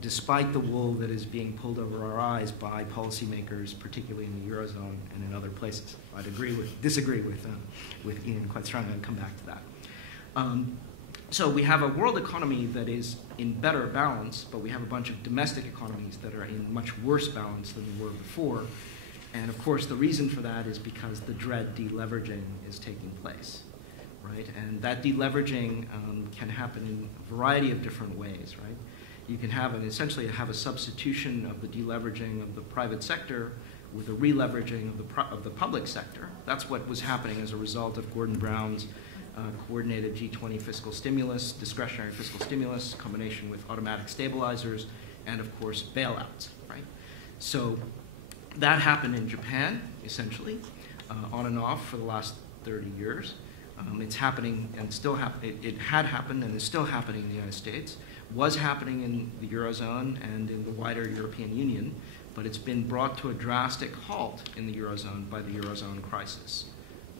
despite the wool that is being pulled over our eyes by policymakers, particularly in the Eurozone and in other places. I'd disagree with Iain quite strongly. I'll come back to that. So we have a world economy that is in better balance, but we have a bunch of domestic economies that are in much worse balance than they were before. And of course, the reason for that is because the dread deleveraging is taking place, right? And that deleveraging can happen in a variety of different ways, right? You can essentially have a substitution of the deleveraging of the private sector with a re-leveraging of the public sector. That's what was happening as a result of Gordon Brown's coordinated G20 fiscal stimulus, discretionary fiscal stimulus, combination with automatic stabilizers, and of course bailouts, right? So that happened in Japan, essentially, on and off for the last 30 years. It's happening and still it had happened and is still happening in the United States, was happening in the Eurozone and in the wider European Union, but it's been brought to a drastic halt in the Eurozone by the Eurozone crisis,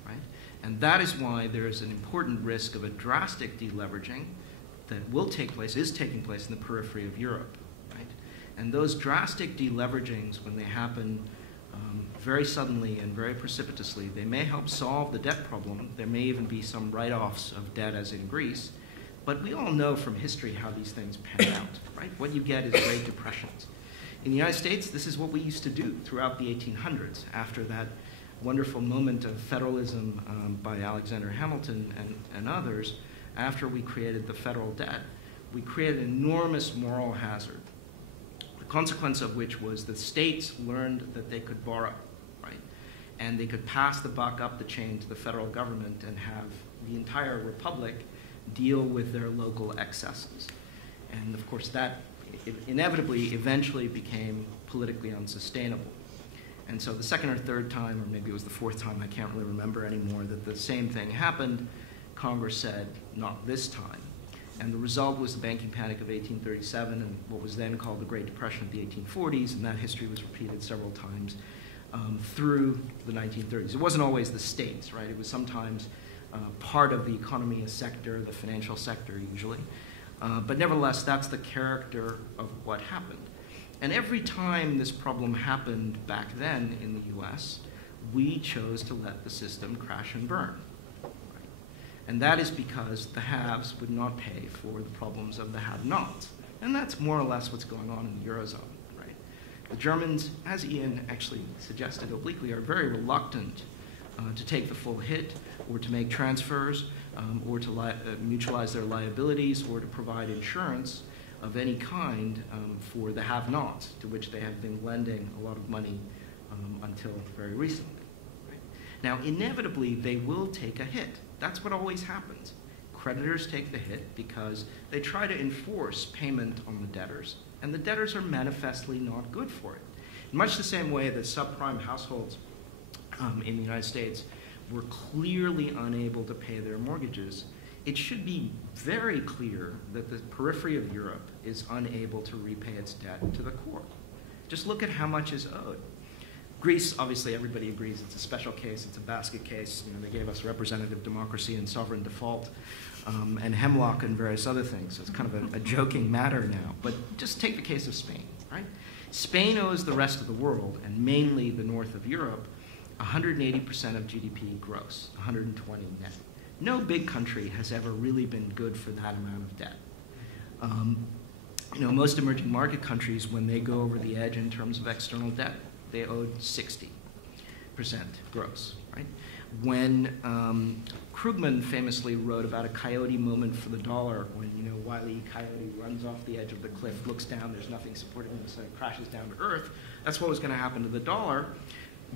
right? And that is why there is an important risk of a drastic deleveraging that will take place, is taking place in the periphery of Europe, right? And those drastic deleveragings, when they happen very suddenly and very precipitously, they may help solve the debt problem. There may even be some write-offs of debt, as in Greece. But we all know from history how these things pan out, right? What you get is Great Depressions. In the United States, this is what we used to do throughout the 1800s, after that wonderful moment of federalism by Alexander Hamilton and others. After we created the federal debt, we created an enormous moral hazard, the consequence of which was that states learned that they could borrow, right? And they could pass the buck up the chain to the federal government and have the entire republic deal with their local excesses. And of course that inevitably eventually became politically unsustainable. And so the second or third time, or maybe it was the fourth time, I can't really remember anymore, that the same thing happened, Congress said, not this time. And the result was the banking panic of 1837 and what was then called the Great Depression of the 1840s, and that history was repeated several times through the 1930s. It wasn't always the states, right? It was sometimes part of the economy, a sector, the financial sector usually. But nevertheless, that's the character of what happened. And every time this problem happened back then in the US, we chose to let the system crash and burn. Right? And that is because the haves would not pay for the problems of the have-nots. And that's more or less what's going on in the Eurozone. Right? The Germans, as Iain actually suggested obliquely, are very reluctant to take the full hit or to make transfers or to mutualize their liabilities or to provide insurance of any kind for the have-nots, to which they have been lending a lot of money until very recently. Right? Now, inevitably, they will take a hit. That's what always happens. Creditors take the hit because they try to enforce payment on the debtors, and the debtors are manifestly not good for it. In much the same way that subprime households in the United States were clearly unable to pay their mortgages, it should be very clear that the periphery of Europe is unable to repay its debt to the core. Just look at how much is owed. Greece, obviously, everybody agrees it's a special case. It's a basket case. You know, they gave us representative democracy and sovereign default, and hemlock and various other things. So it's kind of a joking matter now. But just take the case of Spain, right? Spain owes the rest of the world, and mainly the north of Europe, 180% of GDP gross, 120 net. No big country has ever really been good for that amount of debt. You know, most emerging market countries, when they go over the edge in terms of external debt, they owed 60% gross, right? When Krugman famously wrote about a coyote moment for the dollar, when, you know, Wile E. Coyote runs off the edge of the cliff, looks down, there's nothing supporting him, so it crashes down to earth. That's what was going to happen to the dollar.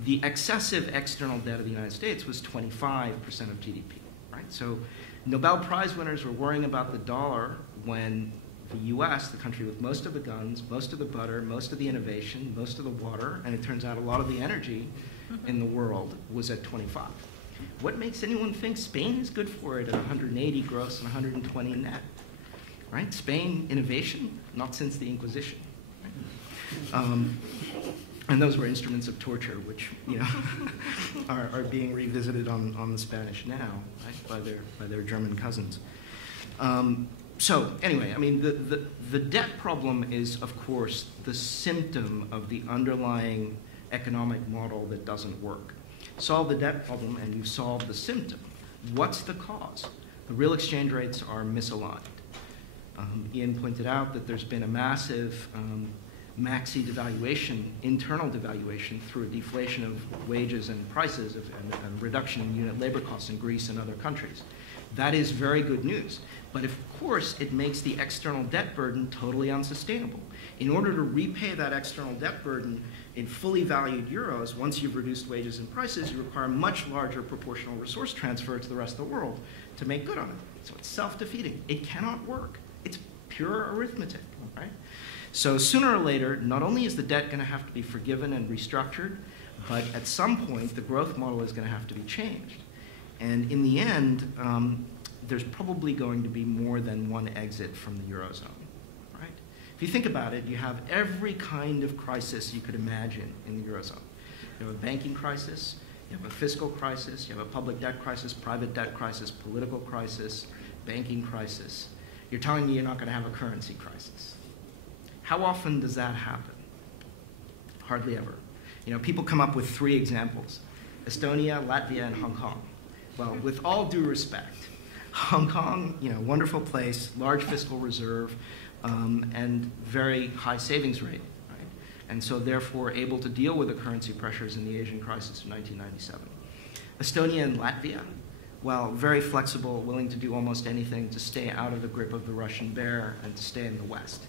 The excessive external debt of the United States was 25% of GDP, right? So Nobel Prize winners were worrying about the dollar when the US, the country with most of the guns, most of the butter, most of the innovation, most of the water, and it turns out a lot of the energy in the world was at 25. What makes anyone think Spain is good for it at 180 gross and 120 net? Right? Spain, innovation, not since the Inquisition. And those were instruments of torture, which, you know, are being revisited on the Spanish now, right, by their German cousins. So anyway, I mean, the debt problem is, of course, the symptom of the underlying economic model that doesn't work. Solve the debt problem and you've solved the symptom. What's the cause? The real exchange rates are misaligned. Iain pointed out that there's been a massive maxi devaluation, internal devaluation, through a deflation of wages and prices and reduction in unit labor costs in Greece and other countries. That is very good news. But of course, it makes the external debt burden totally unsustainable. In order to repay that external debt burden in fully valued euros, once you've reduced wages and prices, you require much larger proportional resource transfer to the rest of the world to make good on it. So it's self-defeating. It cannot work. It's pure arithmetic, right? So sooner or later, not only is the debt going to have to be forgiven and restructured, but at some point, the growth model is going to have to be changed. And in the end, there's probably going to be more than one exit from the Eurozone, right? If you think about it, you have every kind of crisis you could imagine in the Eurozone. You have a banking crisis, you have a fiscal crisis, you have a public debt crisis, private debt crisis, political crisis, banking crisis. You're telling me you're not going to have a currency crisis. How often does that happen? Hardly ever. You know, people come up with 3 examples: Estonia, Latvia, and Hong Kong. Well, with all due respect, Hong Kong, you know, wonderful place, large fiscal reserve, and very high savings rate, right? And so therefore able to deal with the currency pressures in the Asian crisis of 1997. Estonia and Latvia, well, very flexible, willing to do almost anything to stay out of the grip of the Russian bear and to stay in the West.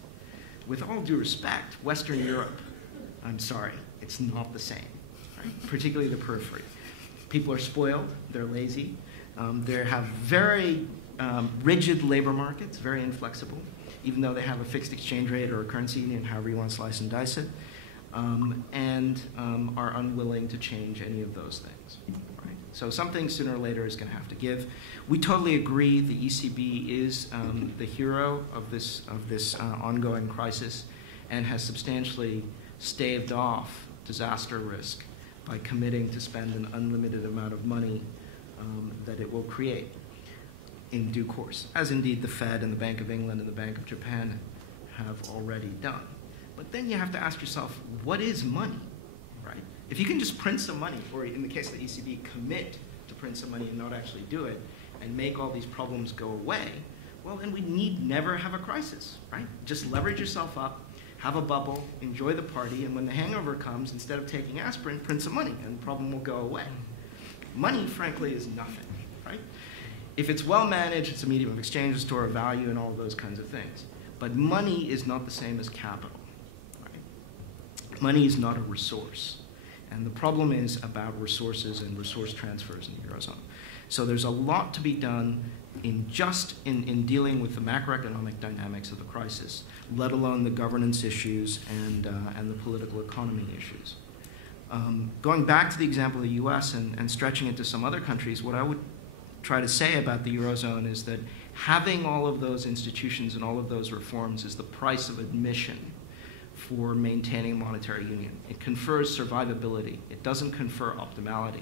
With all due respect, Western Europe, I'm sorry, it's not the same, right? Particularly the periphery. People are spoiled, they're lazy, they have very rigid labor markets, very inflexible, even though they have a fixed exchange rate or a currency union, however you want to slice and dice it, and are unwilling to change any of those things. Right? So something sooner or later is going to have to give. We totally agree the ECB is the hero of this ongoing crisis and has substantially staved off disaster risk by committing to spend an unlimited amount of money that it will create in due course, as indeed the Fed and the Bank of England and the Bank of Japan have already done. But then you have to ask yourself, what is money, right? If you can just print some money, or in the case of the ECB, commit to print some money and not actually do it, and make all these problems go away, well, then we need never have a crisis, right? Just leverage yourself up, have a bubble, enjoy the party, and when the hangover comes, instead of taking aspirin, print some money, and the problem will go away. Money, frankly, is nothing, right? If it's well managed, it's a medium of exchange, a store of value, and all of those kinds of things. But money is not the same as capital, right? Money is not a resource. And the problem is about resources and resource transfers in the Eurozone. So there's a lot to be done in dealing with the macroeconomic dynamics of the crisis, let alone the governance issues and the political economy issues. Going back to the example of the US and stretching it to some other countries, what I would try to say about the Eurozone is that having all of those institutions and all of those reforms is the price of admission for maintaining monetary union. It confers survivability. It doesn't confer optimality.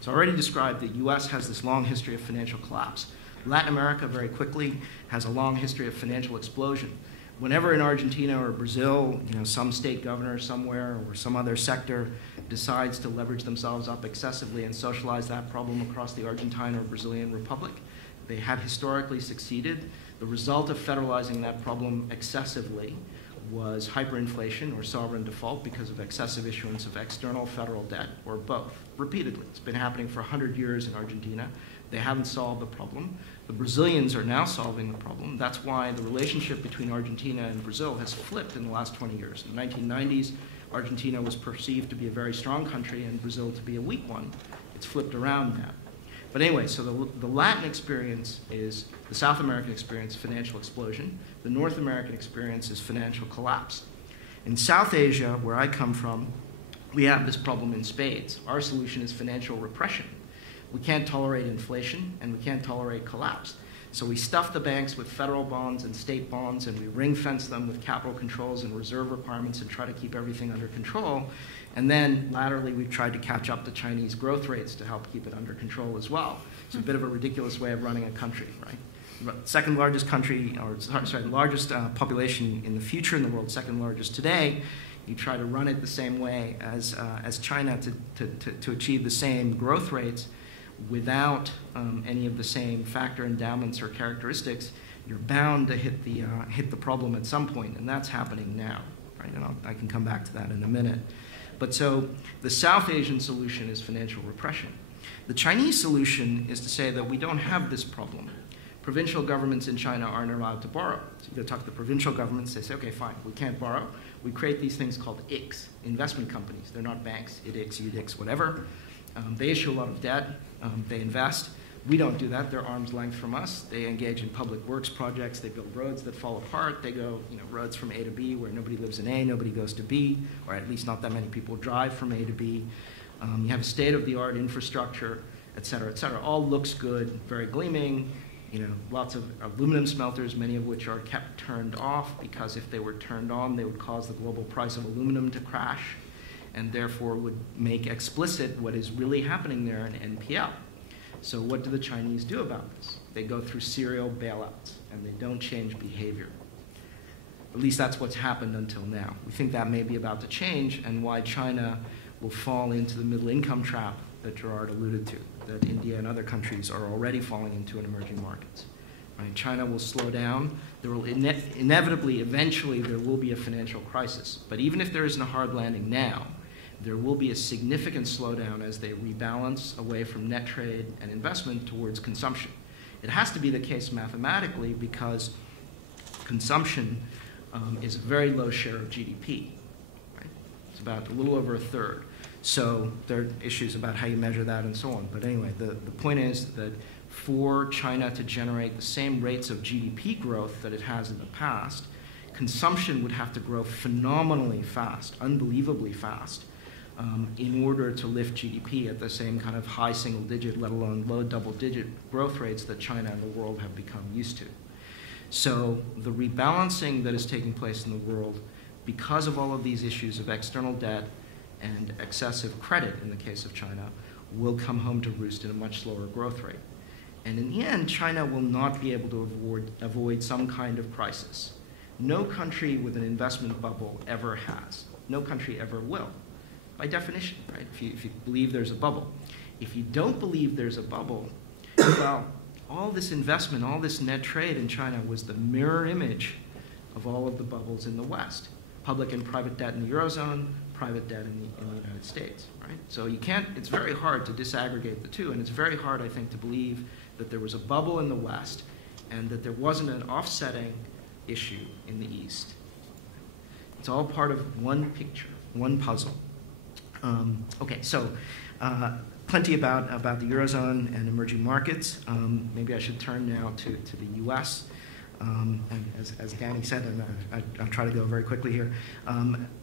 So I already described the US has this long history of financial collapse. Latin America, very quickly, has a long history of financial explosion. Whenever in Argentina or Brazil, some state governor somewhere or some other sector decides to leverage themselves up excessively and socialize that problem across the Argentine or Brazilian republic, they have historically succeeded. The result of federalizing that problem excessively was hyperinflation or sovereign default because of excessive issuance of external federal debt, or both, repeatedly. It's been happening for 100 years in Argentina. They haven't solved the problem. The Brazilians are now solving the problem. That's why the relationship between Argentina and Brazil has flipped in the last 20 years. In the 1990s, Argentina was perceived to be a very strong country and Brazil to be a weak one. It's flipped around now. But anyway, so the Latin experience is the South American experience, financial explosion. The North American experience is financial collapse. In South Asia, where I come from, we have this problem in spades. Our solution is financial repression. We can't tolerate inflation, and we can't tolerate collapse. So we stuff the banks with federal bonds and state bonds, and we ring-fence them with capital controls and reserve requirements and try to keep everything under control. And then, laterally, we've tried to catch up to Chinese growth rates to help keep it under control as well. It's a bit of a ridiculous way of running a country, right? Second largest country, or sorry, largest population in the future in the world, second largest today. You try to run it the same way as China to achieve the same growth rates without any of the same factor endowments or characteristics. You're bound to hit the problem at some point, and that's happening now, right? And I can come back to that in a minute. But so the South Asian solution is financial repression. The Chinese solution is to say that we don't have this problem. Provincial governments in China aren't allowed to borrow. So you go talk to the provincial governments, they say, okay, fine, we can't borrow. We create these things called ICs, investment companies. They're not banks, IDICs, UDICs, whatever. They issue a lot of debt. They invest. We don't do that. They're arm's length from us. They engage in public works projects. They build roads that fall apart. They go, roads from A to B where nobody lives in A, nobody goes to B, or at least not that many people drive from A to B. You have a state-of-the-art infrastructure, et cetera, et cetera. All looks good, very gleaming. Lots of aluminum smelters, many of which are kept turned off because if they were turned on, they would cause the global price of aluminum to crash, and therefore would make explicit what is really happening there in NPL. So what do the Chinese do about this? They go through serial bailouts, and they don't change behavior. At least that's what's happened until now. We think that may be about to change, and why China will fall into the middle income trap that Gerard alluded to, that India and other countries are already falling into in emerging markets. Right? China will slow down. There will inevitably, eventually, there will be a financial crisis. But even if there isn't a hard landing now, there will be a significant slowdown as they rebalance away from net trade and investment towards consumption. It has to be the case mathematically because consumption is a very low share of GDP. Right? It's about a little over a third. So there are issues about how you measure that and so on. But anyway, the point is that for China to generate the same rates of GDP growth that it has in the past, consumption would have to grow phenomenally fast, unbelievably fast, in order to lift GDP at the same kind of high single digit, let alone low double digit growth rates that China and the world have become used to. So the rebalancing that is taking place in the world, because of all of these issues of external debt and excessive credit in the case of China, will come home to roost in a much slower growth rate. And in the end, China will not be able to avoid some kind of crisis. No country with an investment bubble ever has. No country ever will. By definition, right? If you believe there's a bubble. If you don't believe there's a bubble, well, all this investment, all this net trade in China was the mirror image of all of the bubbles in the West. Public and private debt in the Eurozone, private debt in the United States, right? So you can't, it's very hard to disaggregate the two, and it's very hard, I think, to believe that there was a bubble in the West and that there wasn't an offsetting issue in the East. It's all part of one picture, one puzzle. Okay, so plenty about the Eurozone and emerging markets. Maybe I should turn now to the U.S. And as Danny said, and I'll try to go very quickly here.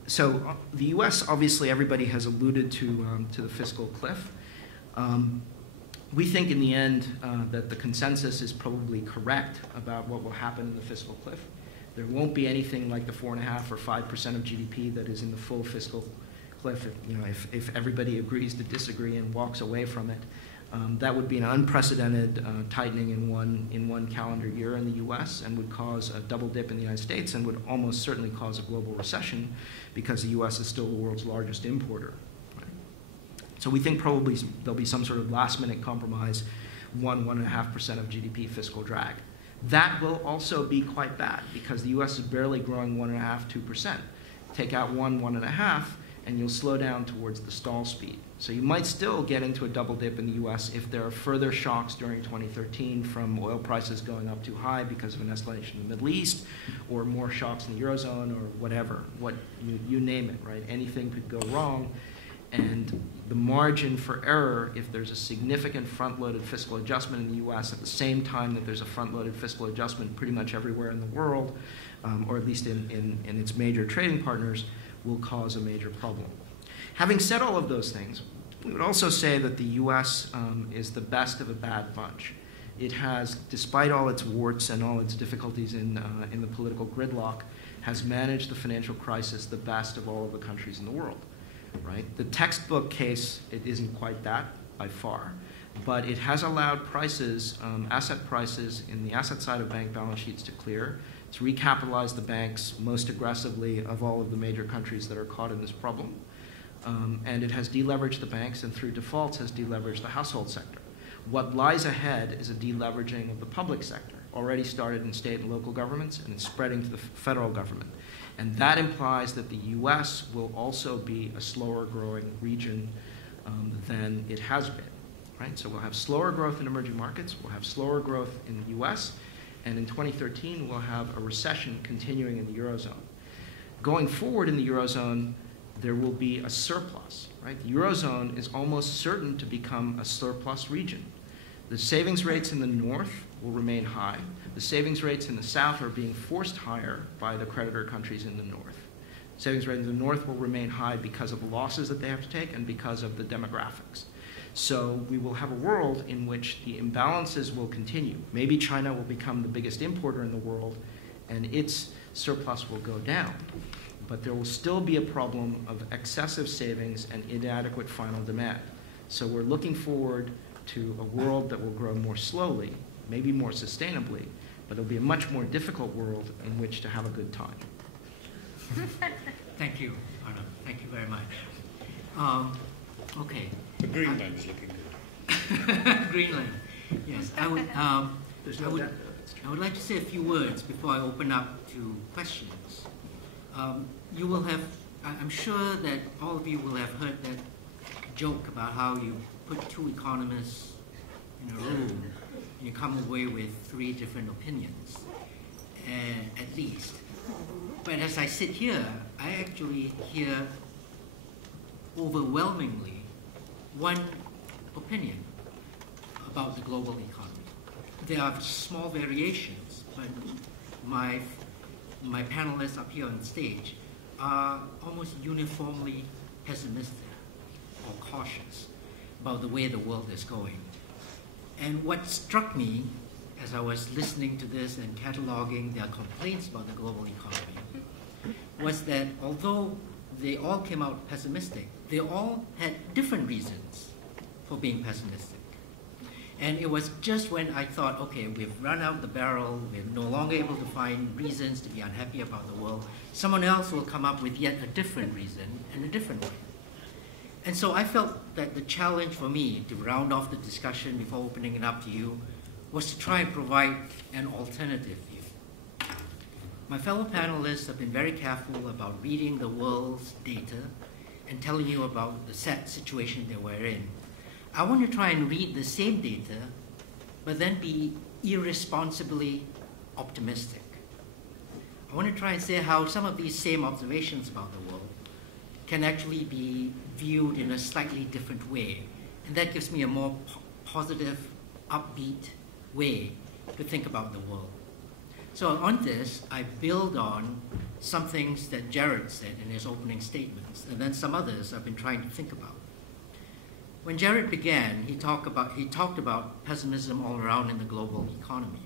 So the U.S., obviously, everybody has alluded to the fiscal cliff. We think in the end that the consensus is probably correct about what will happen in the fiscal cliff. There won't be anything like the 4.5% or 5% of GDP that is in the full fiscal cliff. If everybody agrees to disagree and walks away from it, that would be an unprecedented tightening in one calendar year in the U.S. and would cause a double dip in the United States and would almost certainly cause a global recession because the U.S. is still the world's largest importer. Right? So we think probably there'll be some sort of last-minute compromise, 1.5% of GDP fiscal drag. That will also be quite bad because the U.S. is barely growing 1.5%, 2%. Take out 1.5%, and you'll slow down towards the stall speed. So you might still get into a double dip in the U.S. if there are further shocks during 2013 from oil prices going up too high because of an escalation in the Middle East, or more shocks in the Eurozone, or whatever. You name it, right? Anything could go wrong. And the margin for error, if there's a significant front-loaded fiscal adjustment in the U.S. at the same time that there's a front-loaded fiscal adjustment pretty much everywhere in the world, or at least in its major trading partners, will cause a major problem. Having said all of those things, we would also say that the U.S. Is the best of a bad bunch. It has, despite all its warts and all its difficulties in the political gridlock, has managed the financial crisis the best of all of the countries in the world. Right? The textbook case, it isn't quite that by far, but it has allowed prices, asset prices in the asset side of bank balance sheets to clear. It's recapitalized the banks most aggressively of all of the major countries that are caught in this problem. And it has deleveraged the banks and through defaults has deleveraged the household sector. What lies ahead is a deleveraging of the public sector, already started in state and local governments and it's spreading to the federal government. And that implies that the U.S. will also be a slower growing region than it has been. Right? So we'll have slower growth in emerging markets, we'll have slower growth in the U.S., and in 2013 we'll have a recession continuing in the Eurozone. Going forward in the Eurozone, there will be a surplus. Right? The Eurozone is almost certain to become a surplus region. The savings rates in the north will remain high. The savings rates in the south are being forced higher by the creditor countries in the north. Savings rates in the north will remain high because of the losses that they have to take and because of the demographics. So we will have a world in which the imbalances will continue. Maybe China will become the biggest importer in the world and its surplus will go down. But there will still be a problem of excessive savings and inadequate final demand. So we're looking forward to a world that will grow more slowly, maybe more sustainably, but it'll be a much more difficult world in which to have a good time. Thank you, Arnab. Thank you very much. Okay. The Greenland is looking good. Greenland. Yes, I would like to say a few words before I open up to questions. You will have, I'm sure that all of you will have heard that joke about how you put two economists in a room and you come away with 3 different opinions, at least. But as I sit here, I actually hear overwhelmingly one opinion about the global economy. There are small variations, but my panelists up here on stage are almost uniformly pessimistic or cautious about the way the world is going. And what struck me as I was listening to this and cataloging their complaints about the global economy was that although they all came out pessimistic, they all had different reasons for being pessimistic. And it was just when I thought, okay, we've run out the barrel, we're no longer able to find reasons to be unhappy about the world, someone else will come up with yet a different reason and a different one. And so I felt that the challenge for me to round off the discussion before opening it up to you was to try and provide an alternative view. My fellow panelists have been very careful about reading the world's data and telling you about the sad situation that we're in. I want to try and read the same data, but then be irresponsibly optimistic. I want to try and say how some of these same observations about the world can actually be viewed in a slightly different way. And that gives me a more positive, upbeat way to think about the world. So on this, I build on some things that Gerard said in his opening statements, and then some others I've been trying to think about. When Gerard began, he talked about pessimism all around in the global economy.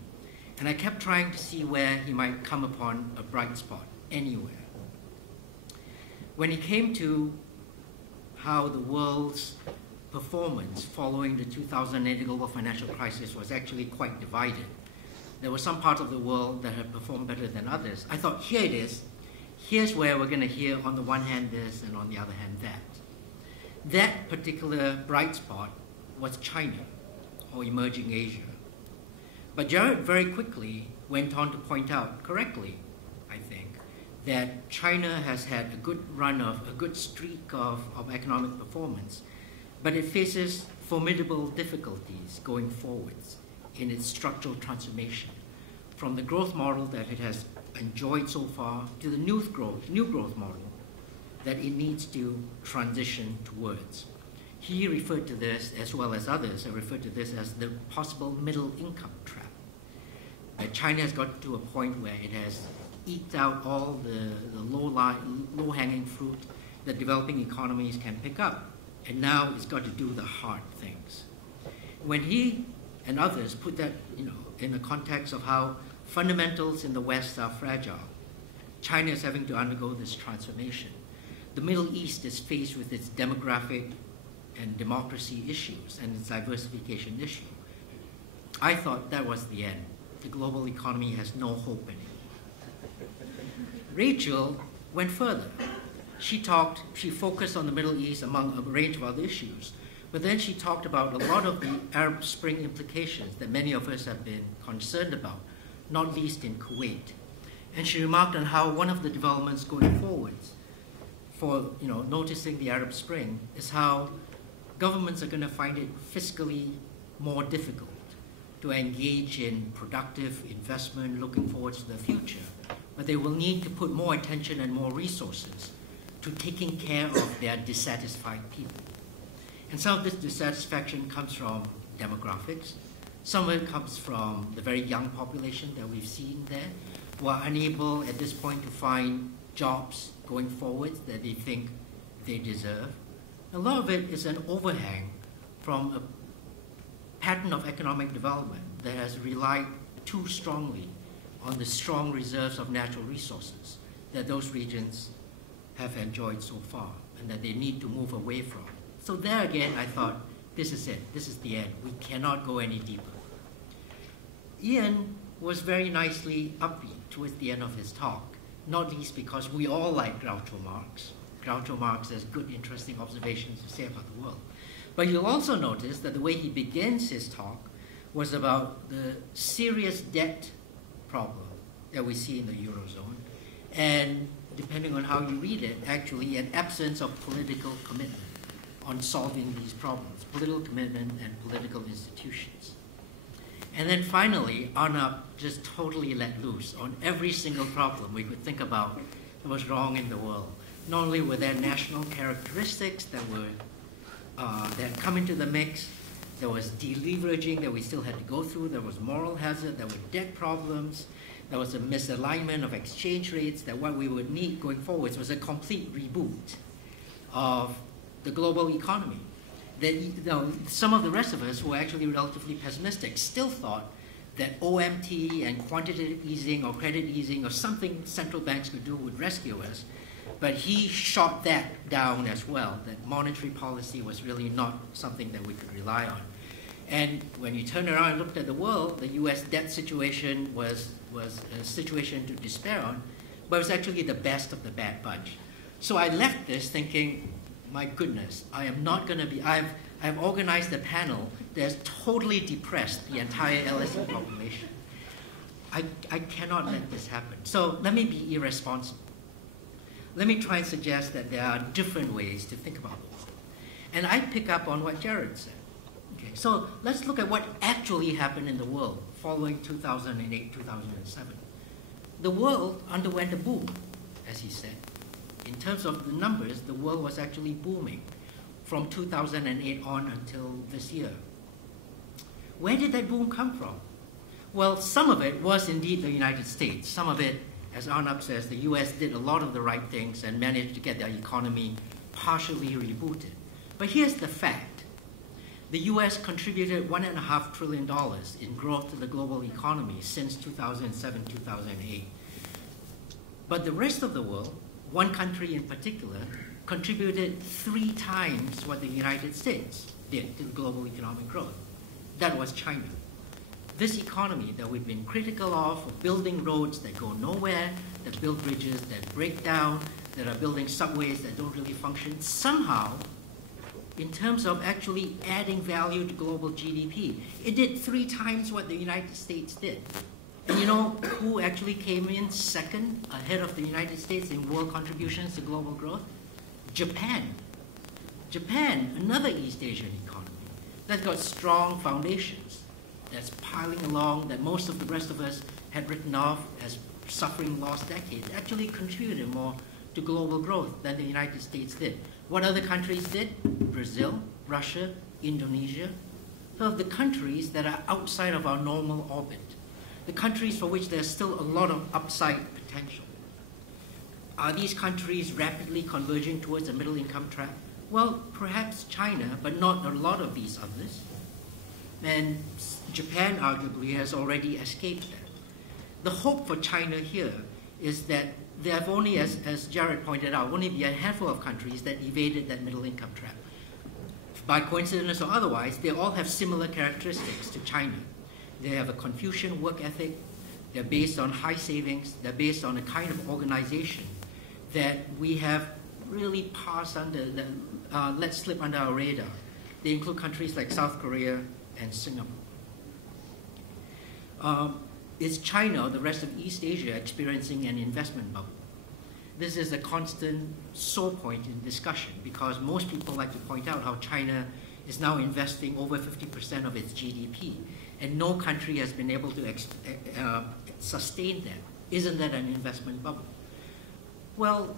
And I kept trying to see where he might come upon a bright spot, anywhere. When he came to how the world's performance following the 2008 global financial crisis was actually quite divided. There were some parts of the world that had performed better than others. I thought, here it is. Here's where we're going to hear on the one hand this and on the other hand that. That particular bright spot was China, or emerging Asia. But Gerard very quickly went on to point out, correctly, I think, that China has had a good streak of economic performance, but it faces formidable difficulties going forwards in its structural transformation, from the growth model that it has enjoyed so far to the new growth model that it needs to transition towards. He referred to this, as well as others, have referred to this as the possible middle income trap. China has got to a point where it has eked out all the low-hanging fruit that developing economies can pick up, and now it's got to do the hard things. When he and others put that, in the context of how fundamentals in the West are fragile, China is having to undergo this transformation. The Middle East is faced with its demographic and democracy issues and its diversification issue. I thought that was the end. The global economy has no hope anymore. Rachel went further. She focused on the Middle East among a range of other issues, but then she talked about a lot of the Arab Spring implications that many of us have been concerned about, not least in Kuwait. And she remarked on how one of the developments going forwards for noticing the Arab Spring is how governments are going to find it fiscally more difficult to engage in productive investment looking forward to the future, but they will need to put more attention and more resources to taking care of their dissatisfied people. And some of this dissatisfaction comes from demographics. Some of it comes from the very young population that we've seen there, who are unable at this point to find jobs going forward that they think they deserve. A lot of it is an overhang from a pattern of economic development that has relied too strongly on the strong reserves of natural resources that those regions have enjoyed so far and that they need to move away from. So there again, I thought, this is it. This is the end. We cannot go any deeper. Iain was very nicely upbeat towards the end of his talk, not least because we all like Groucho Marx. Groucho Marx has good, interesting observations to say about the world. But you'll also notice that the way he begins his talk was about the serious debt problem that we see in the Eurozone, and depending on how you read it, actually an absence of political commitment on solving these problems, political commitment and political institutions. And then finally, Arnab just totally let loose on every single problem we could think about that was wrong in the world. Not only were there national characteristics that had come into the mix, there was deleveraging that we still had to go through, there was moral hazard, there were debt problems, there was a misalignment of exchange rates, that what we would need going forward was a complete reboot of the global economy. That, some of the rest of us who were actually relatively pessimistic still thought that OMT and quantitative easing or credit easing or something central banks could do would rescue us. But he shot that down as well, that monetary policy was really not something that we could rely on. And when you turn around and looked at the world, the US debt situation was a situation to despair on, but it was actually the best of the bad bunch. So I left this thinking, my goodness, I am not going to be, I've organized a panel that has totally depressed the entire LSE population. I cannot let this happen. So let me be irresponsible. Let me try and suggest that there are different ways to think about the world. And I pick up on what Gerard said. Okay, so let's look at what actually happened in the world following 2008, 2007. The world underwent a boom, as he said. In terms of the numbers, the world was actually booming from 2008 on until this year. Where did that boom come from? Well, some of it was indeed the United States. Some of it, as Arnab says, the US did a lot of the right things and managed to get their economy partially rebooted. But here's the fact. The US contributed $1.5 trillion in growth to the global economy since 2007, 2008. But the rest of the world, one country in particular, contributed 3 times what the United States did to global economic growth. That was China. This economy that we've been critical of building roads that go nowhere, that build bridges that break down, that are building subways that don't really function, somehow, in terms of actually adding value to global GDP, it did 3 times what the United States did. And you know who actually came in second ahead of the United States in world contributions to global growth? Japan. Japan, another East Asian economy that's got strong foundations, that's piling along, that most of the rest of us had written off as suffering lost decades, actually contributed more to global growth than the United States did. What other countries did? Brazil, Russia, Indonesia. So the countries that are outside of our normal orbit, the countries for which there's still a lot of upside potential. Are these countries rapidly converging towards a middle income track? Well, perhaps China, but not a lot of these others. And Japan arguably has already escaped that. The hope for China here is that there have only, as Gerard pointed out, only be a handful of countries that evaded that middle income trap. By coincidence or otherwise, they all have similar characteristics to China. They have a Confucian work ethic, they're based on high savings, they're based on a kind of organization that we have really passed under, let slip under our radar. They include countries like South Korea and Singapore. Is China or the rest of East Asia experiencing an investment bubble? This is a constant sore point in discussion because most people like to point out how China is now investing over 50% of its GDP, and no country has been able to sustain that. Isn't that an investment bubble? Well,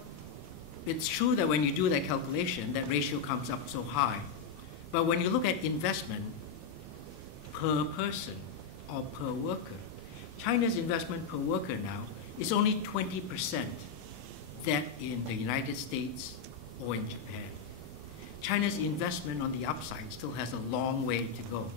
it's true that when you do that calculation, that ratio comes up so high. But when you look at investment per person or per worker, China's investment per worker now is only 20% that in the United States or in Japan. China's investment on the upside still has a long way to go.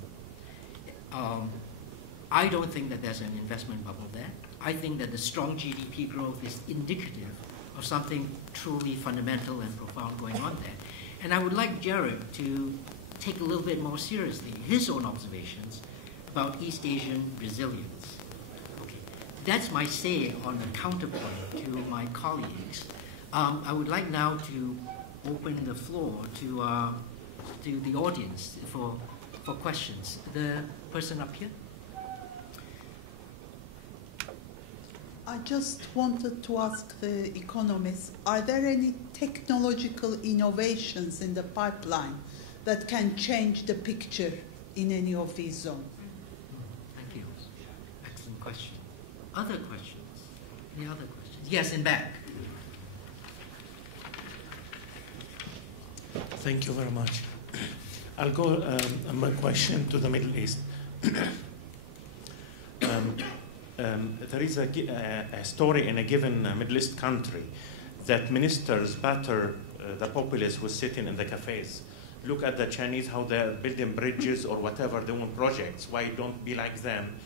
I don't think that there's an investment bubble there. I think that the strong GDP growth is indicative of something truly fundamental and profound going on there. And I would like Gerard to take a little bit more seriously his own observations about East Asian resilience. Okay. That's my say on the counterpoint to my colleagues. I would like now to open the floor to the audience for questions. The person up here. I just wanted to ask the economists, are there any technological innovations in the pipeline that can change the picture in any of these zones? Thank you. Excellent question. Other questions? Any other questions? Yes, in back. Thank you very much. I'll go my question to the Middle East. There is a story in a given Middle East country that ministers batter the populace who's sitting in the cafes. Look at the Chinese, how they're building bridges or whatever, doing projects. Why don't be like them?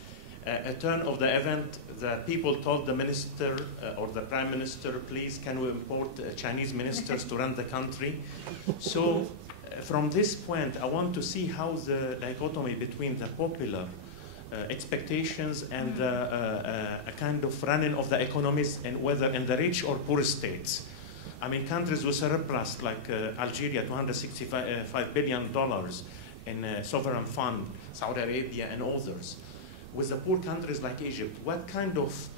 A turn of the event, the people told the minister or the prime minister, please, can we import Chinese ministers to run the country? So from this point, I want to see how the dichotomy between the popular expectations and a kind of running of the economies, and whether in the rich or poor states. I mean, countries with surplus like Algeria, $265 billion in sovereign fund, Saudi Arabia and others. With the poor countries like Egypt, what kind of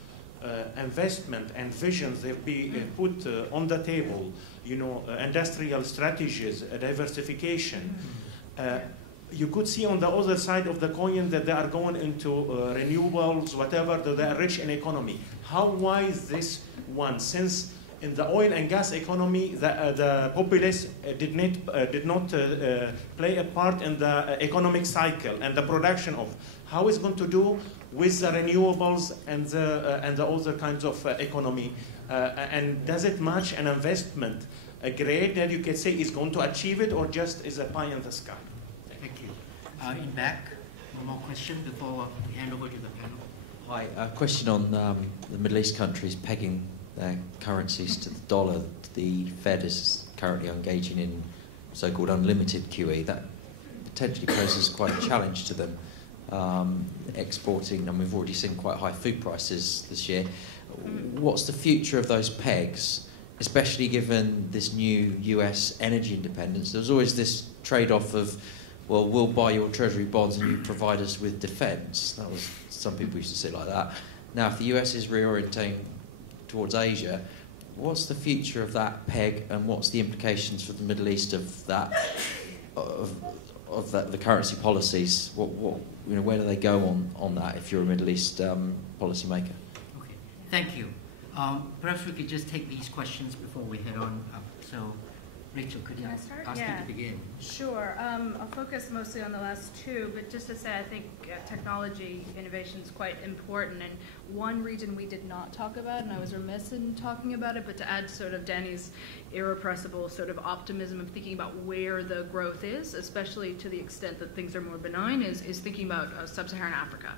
investment and visions they'll be put on the table? You know, industrial strategies, diversification. You could see on the other side of the coin that they are going into renewables, whatever, that they are rich in economy. How wise this one, since in the oil and gas economy, the populace did not play a part in the economic cycle and the production of. How is going to do with the renewables and the other kinds of economy? And does it match an investment grade that you can say is going to achieve it, or just is a pie in the sky? Thank you. In back, one more question before we hand over to the panel. Hi, a question on the Middle East countries pegging their currencies to the dollar. The Fed is currently engaging in so-called unlimited QE. That potentially poses quite a challenge to them. Exporting, and we've already seen quite high food prices this year. What's the future of those pegs, especially given this new US energy independence? There's always this trade-off of, well, we'll buy your treasury bonds and you provide us with defence. That was, some people used to say it like that. Now, if the US is reorientating towards Asia, what's the future of that peg, and what's the implications for the Middle East of that, the currency policies? Where do they go on that if you're a Middle East policymaker? Okay, thank you. Perhaps we could just take these questions before we head on up. So, Rachel, could you ask you to begin? Sure. I'll focus mostly on the last two, but just to say I think technology innovation is quite important. And one region we did not talk about, and I was remiss in talking about it, but to add sort of Danny's irrepressible sort of optimism of thinking about where the growth is, especially to the extent that things are more benign, is thinking about sub-Saharan Africa.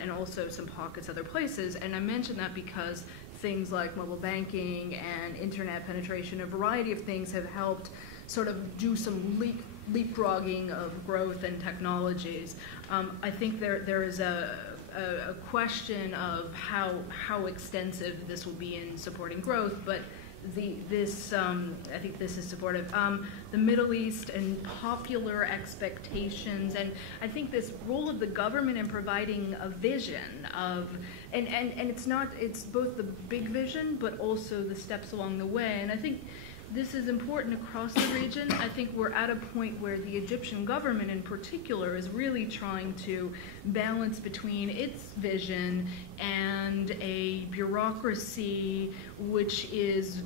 And also some pockets other places. And I mention that because things like mobile banking and internet penetration, a variety of things have helped sort of do some leapfrogging of growth and technologies. I think there is a question of how extensive this will be in supporting growth, but I think this is supportive. The Middle East and popular expectations, and I think this role of the government in providing a vision of, and it's both the big vision, but also the steps along the way. And I think this is important across the region. I think we're at a point where the Egyptian government in particular is really trying to balance between its vision and a bureaucracy which is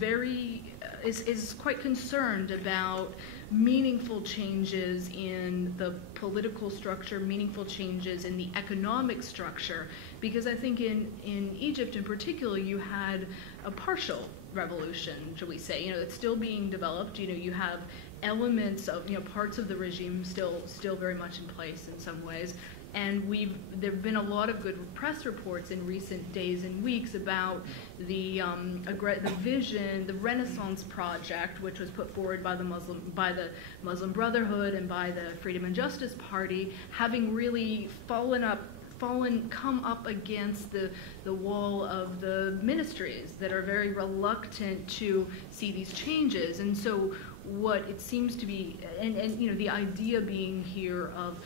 is quite concerned about meaningful changes in the political structure, meaningful changes in the economic structure, because I think in Egypt in particular you had a partial revolution, shall we say. It's still being developed. You have elements of, parts of the regime still very much in place in some ways. And there have been a lot of good press reports in recent days and weeks about the vision, the Renaissance Project, which was put forward by the Muslim Brotherhood and by the Freedom and Justice Party, having really come up against the wall of the ministries that are very reluctant to see these changes. And so what it seems to be, and the idea being here of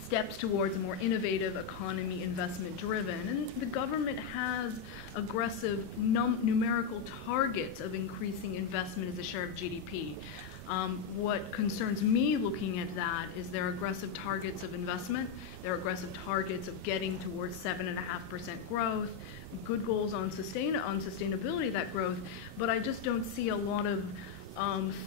steps towards a more innovative economy, investment driven, and the government has aggressive numerical targets of increasing investment as a share of GDP. What concerns me looking at that is their aggressive targets of investment, their aggressive targets of getting towards 7.5% growth, good goals on sustainability of that growth, but I just don't see a lot of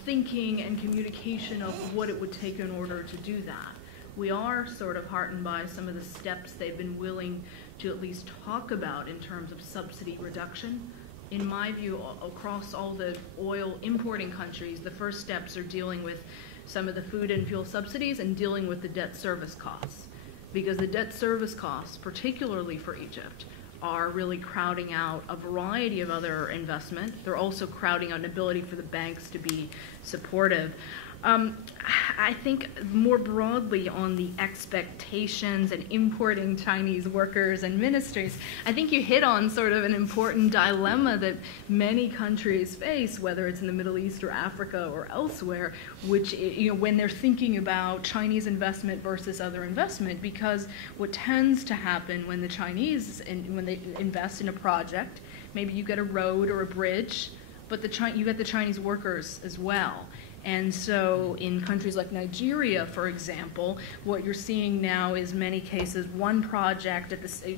thinking and communication of what it would take in order to do that. We are sort of heartened by some of the steps they've been willing to at least talk about in terms of subsidy reduction. In my view, across all the oil importing countries, the first steps are dealing with some of the food and fuel subsidies and dealing with the debt service costs. Because the debt service costs, particularly for Egypt, are really crowding out a variety of other investment. They're also crowding out an ability for the banks to be supportive. I think more broadly on the expectations and importing Chinese workers and ministries, I think you hit on sort of an important dilemma that many countries face, whether it's in the Middle East or Africa or elsewhere, which, when they're thinking about Chinese investment versus other investment, because what tends to happen when the Chinese, when they invest in a project, maybe you get a road or a bridge, but you get the Chinese workers as well. And so in countries like Nigeria, for example, what you're seeing now is many cases one project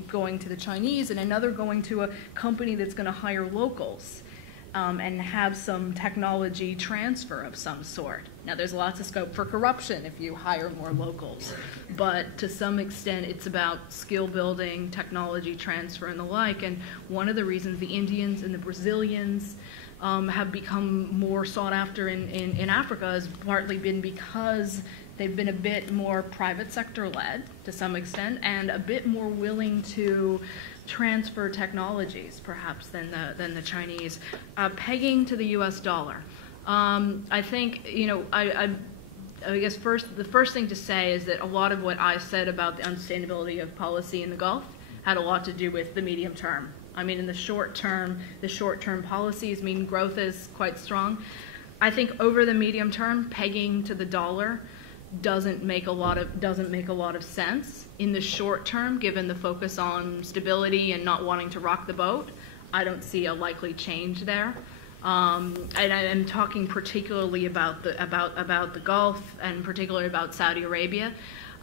going to the Chinese and another going to a company that's going to hire locals and have some technology transfer of some sort. Now, there's lots of scope for corruption if you hire more locals, but to some extent it's about skill building, technology transfer, and the like. And one of the reasons the Indians and the Brazilians have become more sought after in Africa has partly been because they've been a bit more private sector led to some extent and a bit more willing to transfer technologies perhaps than the Chinese. Pegging to the US dollar. I think, I guess the first thing to say is that a lot of what I said about the unsustainability of policy in the Gulf had a lot to do with the medium term. I mean, in the short term policies mean growth is quite strong. I think over the medium term, pegging to the dollar doesn't make a lot of sense. In the short term, given the focus on stability and not wanting to rock the boat, I don't see a likely change there. And I'm talking particularly about the Gulf and particularly about Saudi Arabia.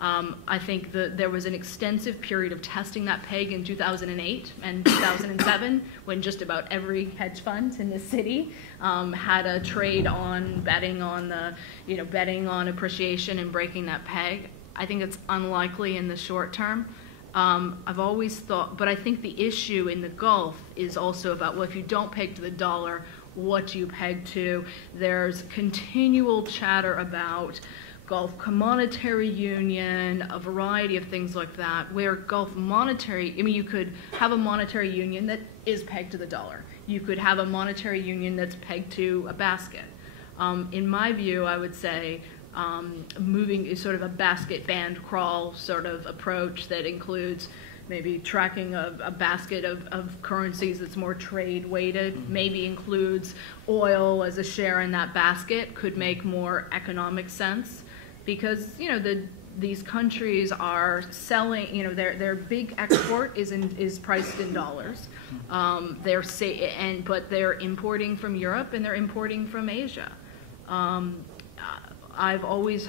I think there was an extensive period of testing that peg in 2008 and 2007 when just about every hedge fund in the city had a trade on betting on appreciation and breaking that peg. I think it's unlikely in the short term. I've always thought, but I think the issue in the Gulf is also about, well, if you don't peg to the dollar, what do you peg to? There's continual chatter about Gulf monetary union, a variety of things like that, where Gulf monetary, you could have a monetary union that is pegged to the dollar. You could have a monetary union that's pegged to a basket. In my view, I would say moving is sort of a basket band crawl sort of approach that includes maybe tracking a basket of currencies that's more trade weighted, maybe includes oil as a share in that basket, could make more economic sense. Because these countries are selling, their big export is priced in dollars. But they're importing from Europe and they're importing from Asia. We've always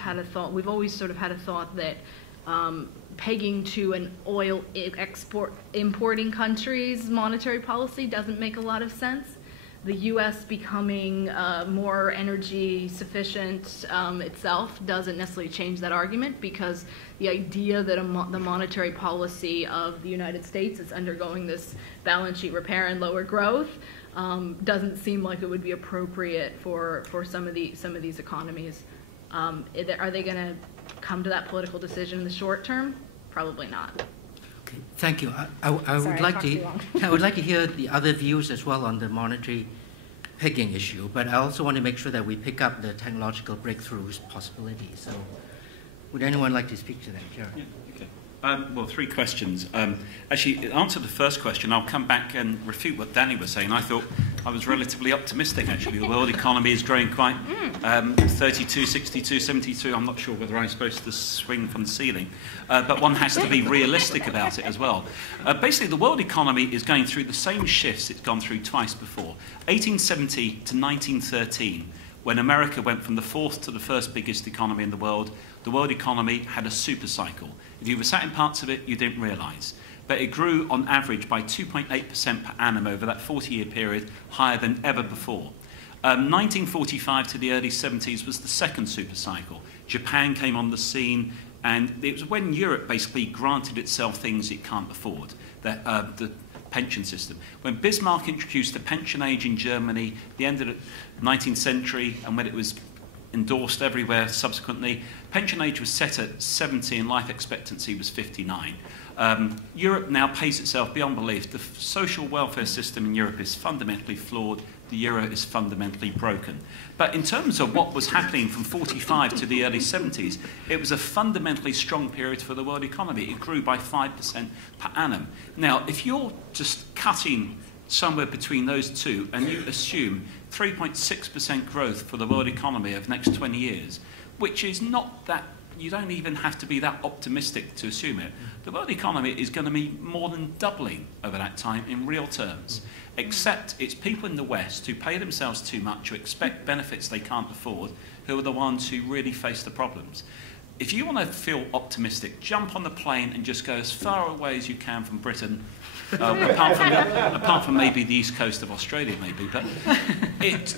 sort of had a thought that pegging to an oil importing country's monetary policy doesn't make a lot of sense. The U.S. becoming more energy sufficient itself doesn't necessarily change that argument, because the idea that the monetary policy of the United States is undergoing this balance sheet repair and lower growth doesn't seem like it would be appropriate for some of these economies. Are they going to come to that political decision in the short term? Probably not. Okay, thank you. I would like to hear the other views as well on the monetary pegging issue, but I also want to make sure that we pick up the technological breakthroughs possibilities. So would anyone like to speak to that, Gerard? Yeah, okay. Well, three questions. Actually, in answer to the first question, I'll come back and refute what Danny was saying. I thought I was relatively optimistic, actually. The world economy is growing quite 32, 62, 72. I'm not sure whether I'm supposed to swing from the ceiling. But one has to be realistic about it as well. Basically, the world economy is going through the same shifts it's gone through twice before. 1870 to 1913, when America went from the fourth to the first biggest economy in the world economy had a super cycle. If you were sat in parts of it, you didn't realise. But it grew on average by 2.8% per annum over that 40-year period, higher than ever before. 1945 to the early 70s was the second super cycle. Japan came on the scene, and it was when Europe basically granted itself things it can't afford. The pension system. When Bismarck introduced the pension age in Germany, the end of the 19th century, and when it was endorsed everywhere subsequently, pension age was set at 70 and life expectancy was 59. Europe now pays itself beyond belief. The social welfare system in Europe is fundamentally flawed. The euro is fundamentally broken. But in terms of what was happening from 45 to the early 70s, it was a fundamentally strong period for the world economy. It grew by 5% per annum. Now, if you're just cutting somewhere between those two, and you assume 3.6% growth for the world economy over the next 20 years, which is not that, you don't even have to be that optimistic to assume it. The world economy is going to be more than doubling over that time in real terms, except it's people in the West who pay themselves too much, who expect benefits they can't afford, who are the ones who really face the problems. If you want to feel optimistic, jump on the plane and just go as far away as you can from Britain, apart from maybe the east coast of Australia, maybe. But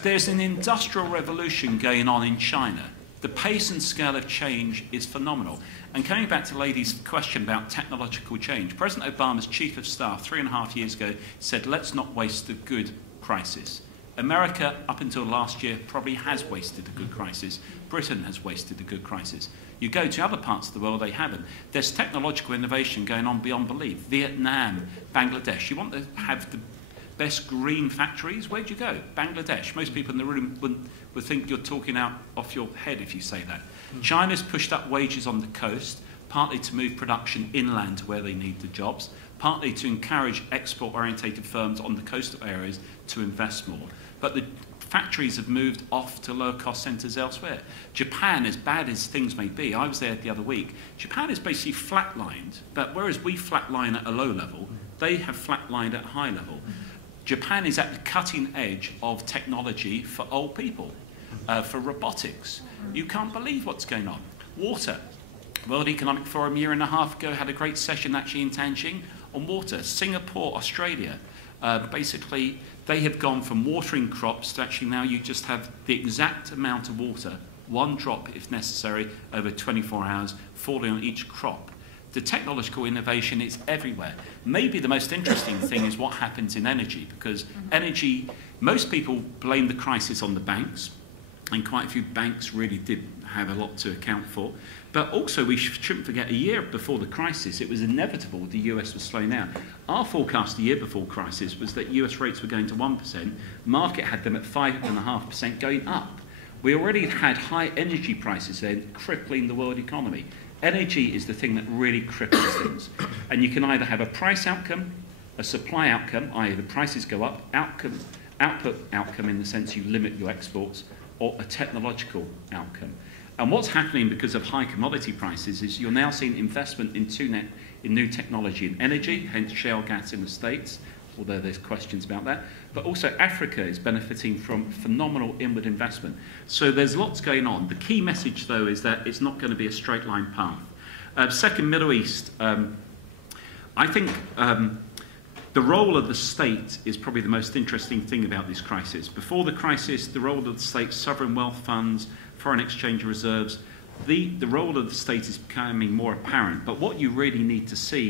there's an industrial revolution going on in China. The pace and scale of change is phenomenal. And coming back to Lady's question about technological change, President Obama's chief of staff 3.5 years ago said, let's not waste the good crisis. America, up until last year, probably has wasted a good crisis. Britain has wasted a good crisis. You go to other parts of the world, they haven't. There's technological innovation going on beyond belief. Vietnam, Bangladesh. You want to have the best green factories? Where'd you go? Bangladesh. Most people in the room would think you're talking out off your head if you say that. China's pushed up wages on the coast, partly to move production inland to where they need the jobs, partly to encourage export-orientated firms on the coastal areas to invest more. But the factories have moved off to lower-cost centres elsewhere. Japan, as bad as things may be, I was there the other week, Japan is basically flatlined, but whereas we flatline at a low level, they have flatlined at a high level. Japan is at the cutting edge of technology for old people, for robotics. You can't believe what's going on. Water. World Economic Forum a year and a half ago had a great session actually in Tianjin on water. Singapore, Australia, basically they have gone from watering crops to actually now you just have the exact amount of water, one drop if necessary, over 24 hours, falling on each crop. The technological innovation is everywhere. Maybe the most interesting thing is what happens in energy, because energy, most people blame the crisis on the banks, and quite a few banks really did have a lot to account for. But also we shouldn't forget, a year before the crisis, it was inevitable the US was slowing down. Our forecast the year before crisis was that US rates were going to 1%, market had them at 5.5% going up. We already had high energy prices then crippling the world economy. Energy is the thing that really cripples things. And you can either have a price outcome, a supply outcome, i.e. the prices go up, output outcome in the sense you limit your exports, or a technological outcome. And what's happening because of high commodity prices is you're now seeing investment in new technology in energy, hence shale gas in the States, although there's questions about that. But also Africa is benefiting from phenomenal inward investment. So there's lots going on. The key message, though, is that it's not going to be a straight line path. Second, Middle East. I think the role of the state is probably the most interesting thing about this crisis. Before the crisis, the role of the state, sovereign wealth funds, foreign exchange reserves, the role of the state is becoming more apparent. But what you really need to see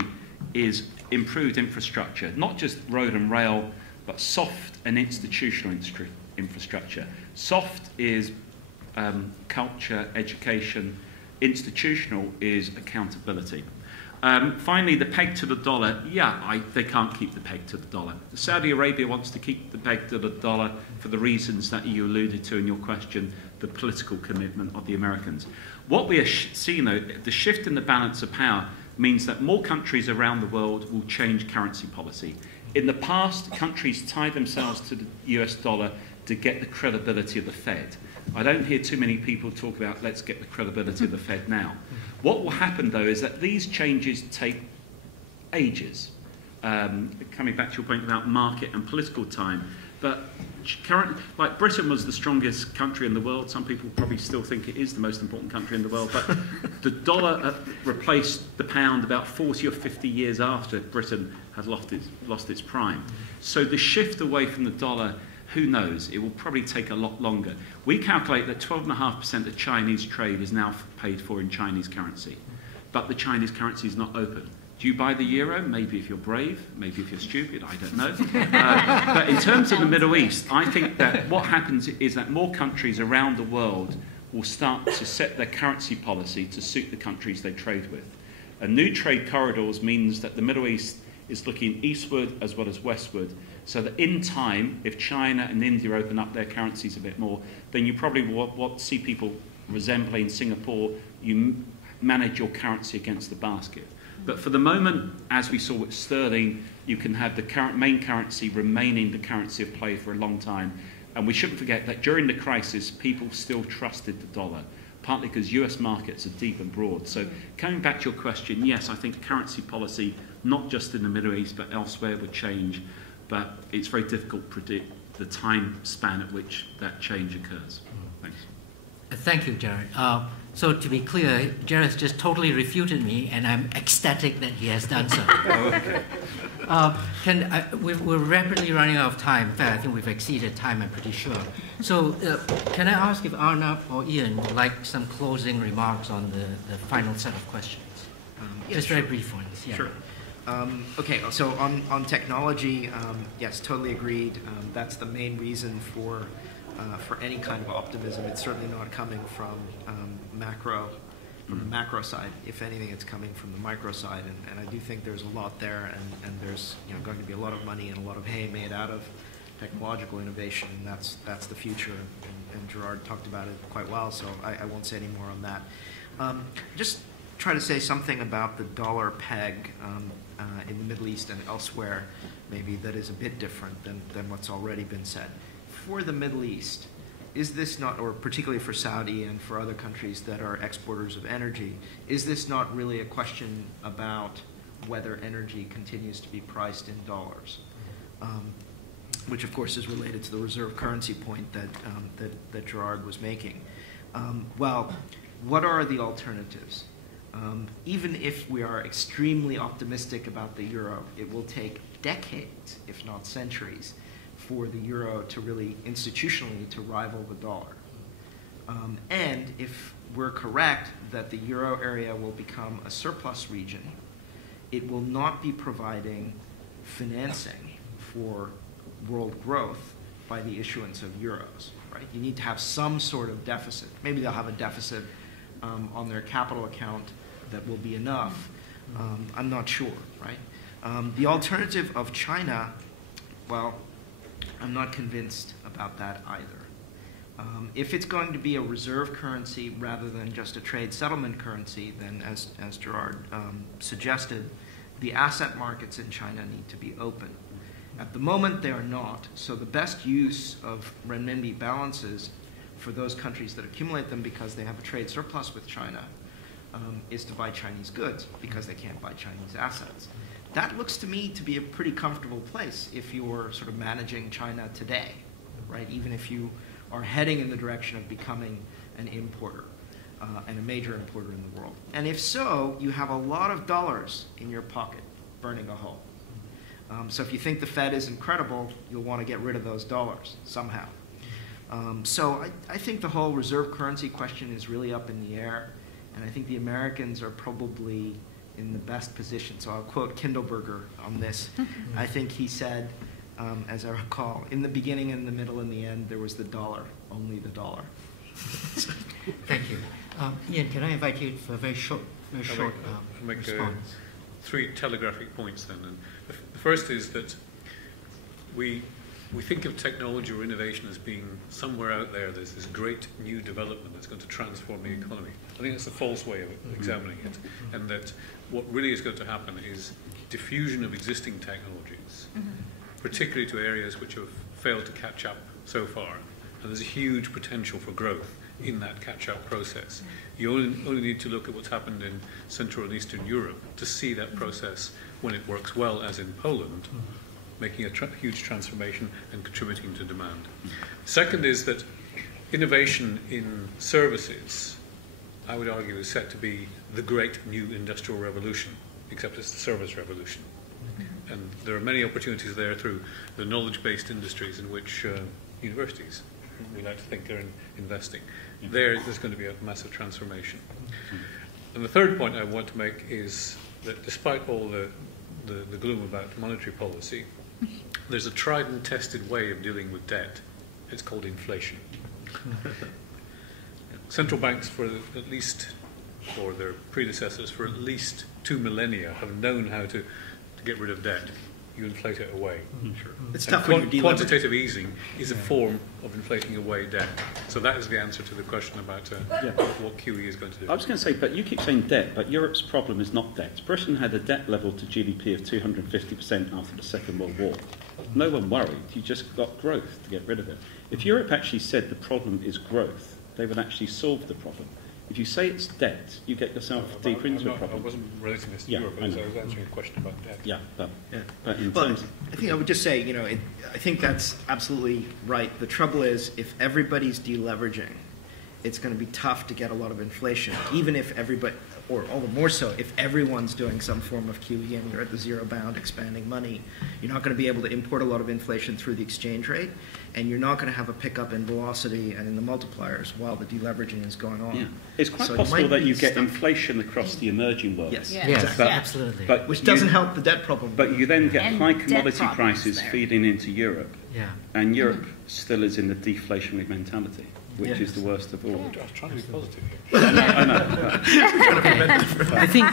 is improved infrastructure, not just road and rail, but soft and institutional infrastructure. Soft is culture, education. Institutional is accountability. Finally, the peg to the dollar. Yeah, they can't keep the peg to the dollar. Saudi Arabia wants to keep the peg to the dollar for the reasons that you alluded to in your question, the political commitment of the Americans. What we are seeing, though, the shift in the balance of power means that more countries around the world will change currency policy. In the past, countries tied themselves to the US dollar to get the credibility of the Fed. I don't hear too many people talk about let's get the credibility of the Fed now. What will happen, though, is that these changes take ages. Coming back to your point about market and political time, but like Britain was the strongest country in the world. Some people probably still think it is the most important country in the world, but the dollar replaced the pound about 40 or 50 years after Britain had lost its prime. So the shift away from the dollar, who knows? It will probably take a lot longer. We calculate that 12.5% of Chinese trade is now paid for in Chinese currency, but the Chinese currency is not open. Do you buy the euro? Maybe if you're brave, maybe if you're stupid, I don't know. But in terms of the Middle East, I think that what happens is that more countries around the world will start to set their currency policy to suit the countries they trade with. And new trade corridors means that the Middle East is looking eastward as well as westward, so that in time, if China and India open up their currencies a bit more, then you probably will see people resembling Singapore. You manage your currency against the basket. But for the moment, as we saw with sterling, you can have the main currency remaining the currency of play for a long time. And we shouldn't forget that during the crisis, people still trusted the dollar, partly because US markets are deep and broad. So coming back to your question, yes, I think currency policy, not just in the Middle East, but elsewhere, would change. But it's very difficult to predict the time span at which that change occurs. Thanks. Thank you, Gerard. So to be clear, Gerard has just totally refuted me, and I'm ecstatic that he has done so. We're rapidly running out of time. In fact, I think we've exceeded time, I'm pretty sure. So can I ask if Arnab or Iain would like some closing remarks on the final set of questions? Just very brief ones. Yeah. Sure. Okay, so on technology, yes, totally agreed. That's the main reason for any kind of optimism. It's certainly not coming from the macro side. If anything, it's coming from the micro side, and I do think there's a lot there, and there's going to be a lot of money and a lot of hay made out of technological innovation, and that's the future. And Gerard talked about it quite well, so I won't say any more on that. Just try to say something about the dollar peg in the Middle East and elsewhere, maybe that is a bit different than what's already been said. For the Middle East, is this not, or particularly for Saudi and for other countries that are exporters of energy, is this not really a question about whether energy continues to be priced in dollars? Which, of course, is related to the reserve currency point that Gerard was making. Well, what are the alternatives? Even if we are extremely optimistic about the euro, it will take decades, if not centuries, for the euro to really institutionally to rival the dollar. And if we're correct that the euro area will become a surplus region, it will not be providing financing for world growth by the issuance of euros, right? You need to have some sort of deficit. Maybe they'll have a deficit on their capital account that will be enough. I'm not sure, right? The alternative of China, well, I'm not convinced about that either. If it's going to be a reserve currency rather than just a trade settlement currency, then as Gerard suggested, the asset markets in China need to be open. At the moment, they are not. So the best use of renminbi balances for those countries that accumulate them because they have a trade surplus with China is to buy Chinese goods because they can't buy Chinese assets. That looks to me to be a pretty comfortable place if you're sort of managing China today, right? Even if you are heading in the direction of becoming an importer and a major importer in the world. And if so, you have a lot of dollars in your pocket burning a hole. So if you think the Fed isn't credible, you'll want to get rid of those dollars somehow. So I think the whole reserve currency question is really up in the air, and I think the Americans are probably in the best position. So I'll quote Kindleberger on this. I think he said, as I recall, in the beginning, in the middle, and the end, there was the dollar, only the dollar. Thank you. Iain, can I invite you for a very short response? 3 telegraphic points then. And the first is that we think of technology or innovation as being somewhere out there. There's this great new development that's going to transform the economy. I think that's a false way of examining it, and that what really is going to happen is diffusion of existing technologies, particularly to areas which have failed to catch up so far. And there's a huge potential for growth in that catch-up process. You only need to look at what's happened in Central and Eastern Europe to see that process when it works well, as in Poland, making a huge transformation and contributing to demand. Second is that innovation in services, I would argue, is set to be the great new industrial revolution, except it's the service revolution. And there are many opportunities there through the knowledge-based industries in which universities, we like to think, are investing. There's going to be a massive transformation. And the third point I want to make is that despite all the gloom about monetary policy, there's a tried and tested way of dealing with debt. It's called inflation. Central banks for at least, or their predecessors for at least 2 millennia have known how to get rid of debt. You inflate it away. It's tough when you're quantitative easing is a form of inflating away debt. So that is the answer to the question about what QE is going to do. I was going to say, but you keep saying debt, but Europe's problem is not debt. Britain had a debt level to GDP of 250% after the Second World War. No one worried. You just got growth to get rid of it. If Europe actually said the problem is growth, they would actually solve the problem. If you say it's debt, you get yourself deeper into a problem. I wasn't relating this to Europe, I was answering a question about debt. But in terms of, I think I would just say, I think that's absolutely right. The trouble is, if everybody's deleveraging, it's going to be tough to get a lot of inflation, even if or all the more so if everyone's doing some form of QE and you're at the zero bound expanding money, you're not going to be able to import a lot of inflation through the exchange rate, and you're not going to have a pickup in velocity and in the multipliers while the deleveraging is going on. Yeah. It's quite So it possible might that be you get stuff. inflation across the emerging world. Yes, Yeah. Yes, exactly. absolutely. But Which you- doesn't help the debt problem. But you then get And high debt commodity problems prices there. feeding into Europe, Yeah. and Europe still is in the deflationary mentality, which Yes. is the worst of all. I was trying to be positive here. I know. I think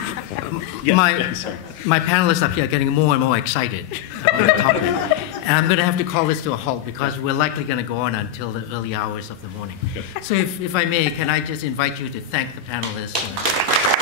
Yeah, sorry. my panelists up here are getting more and more excited about the topic. And I'm going to have to call this to a halt because we're likely going to go on until the early hours of the morning. So if I may, can I just invite you to thank the panelists?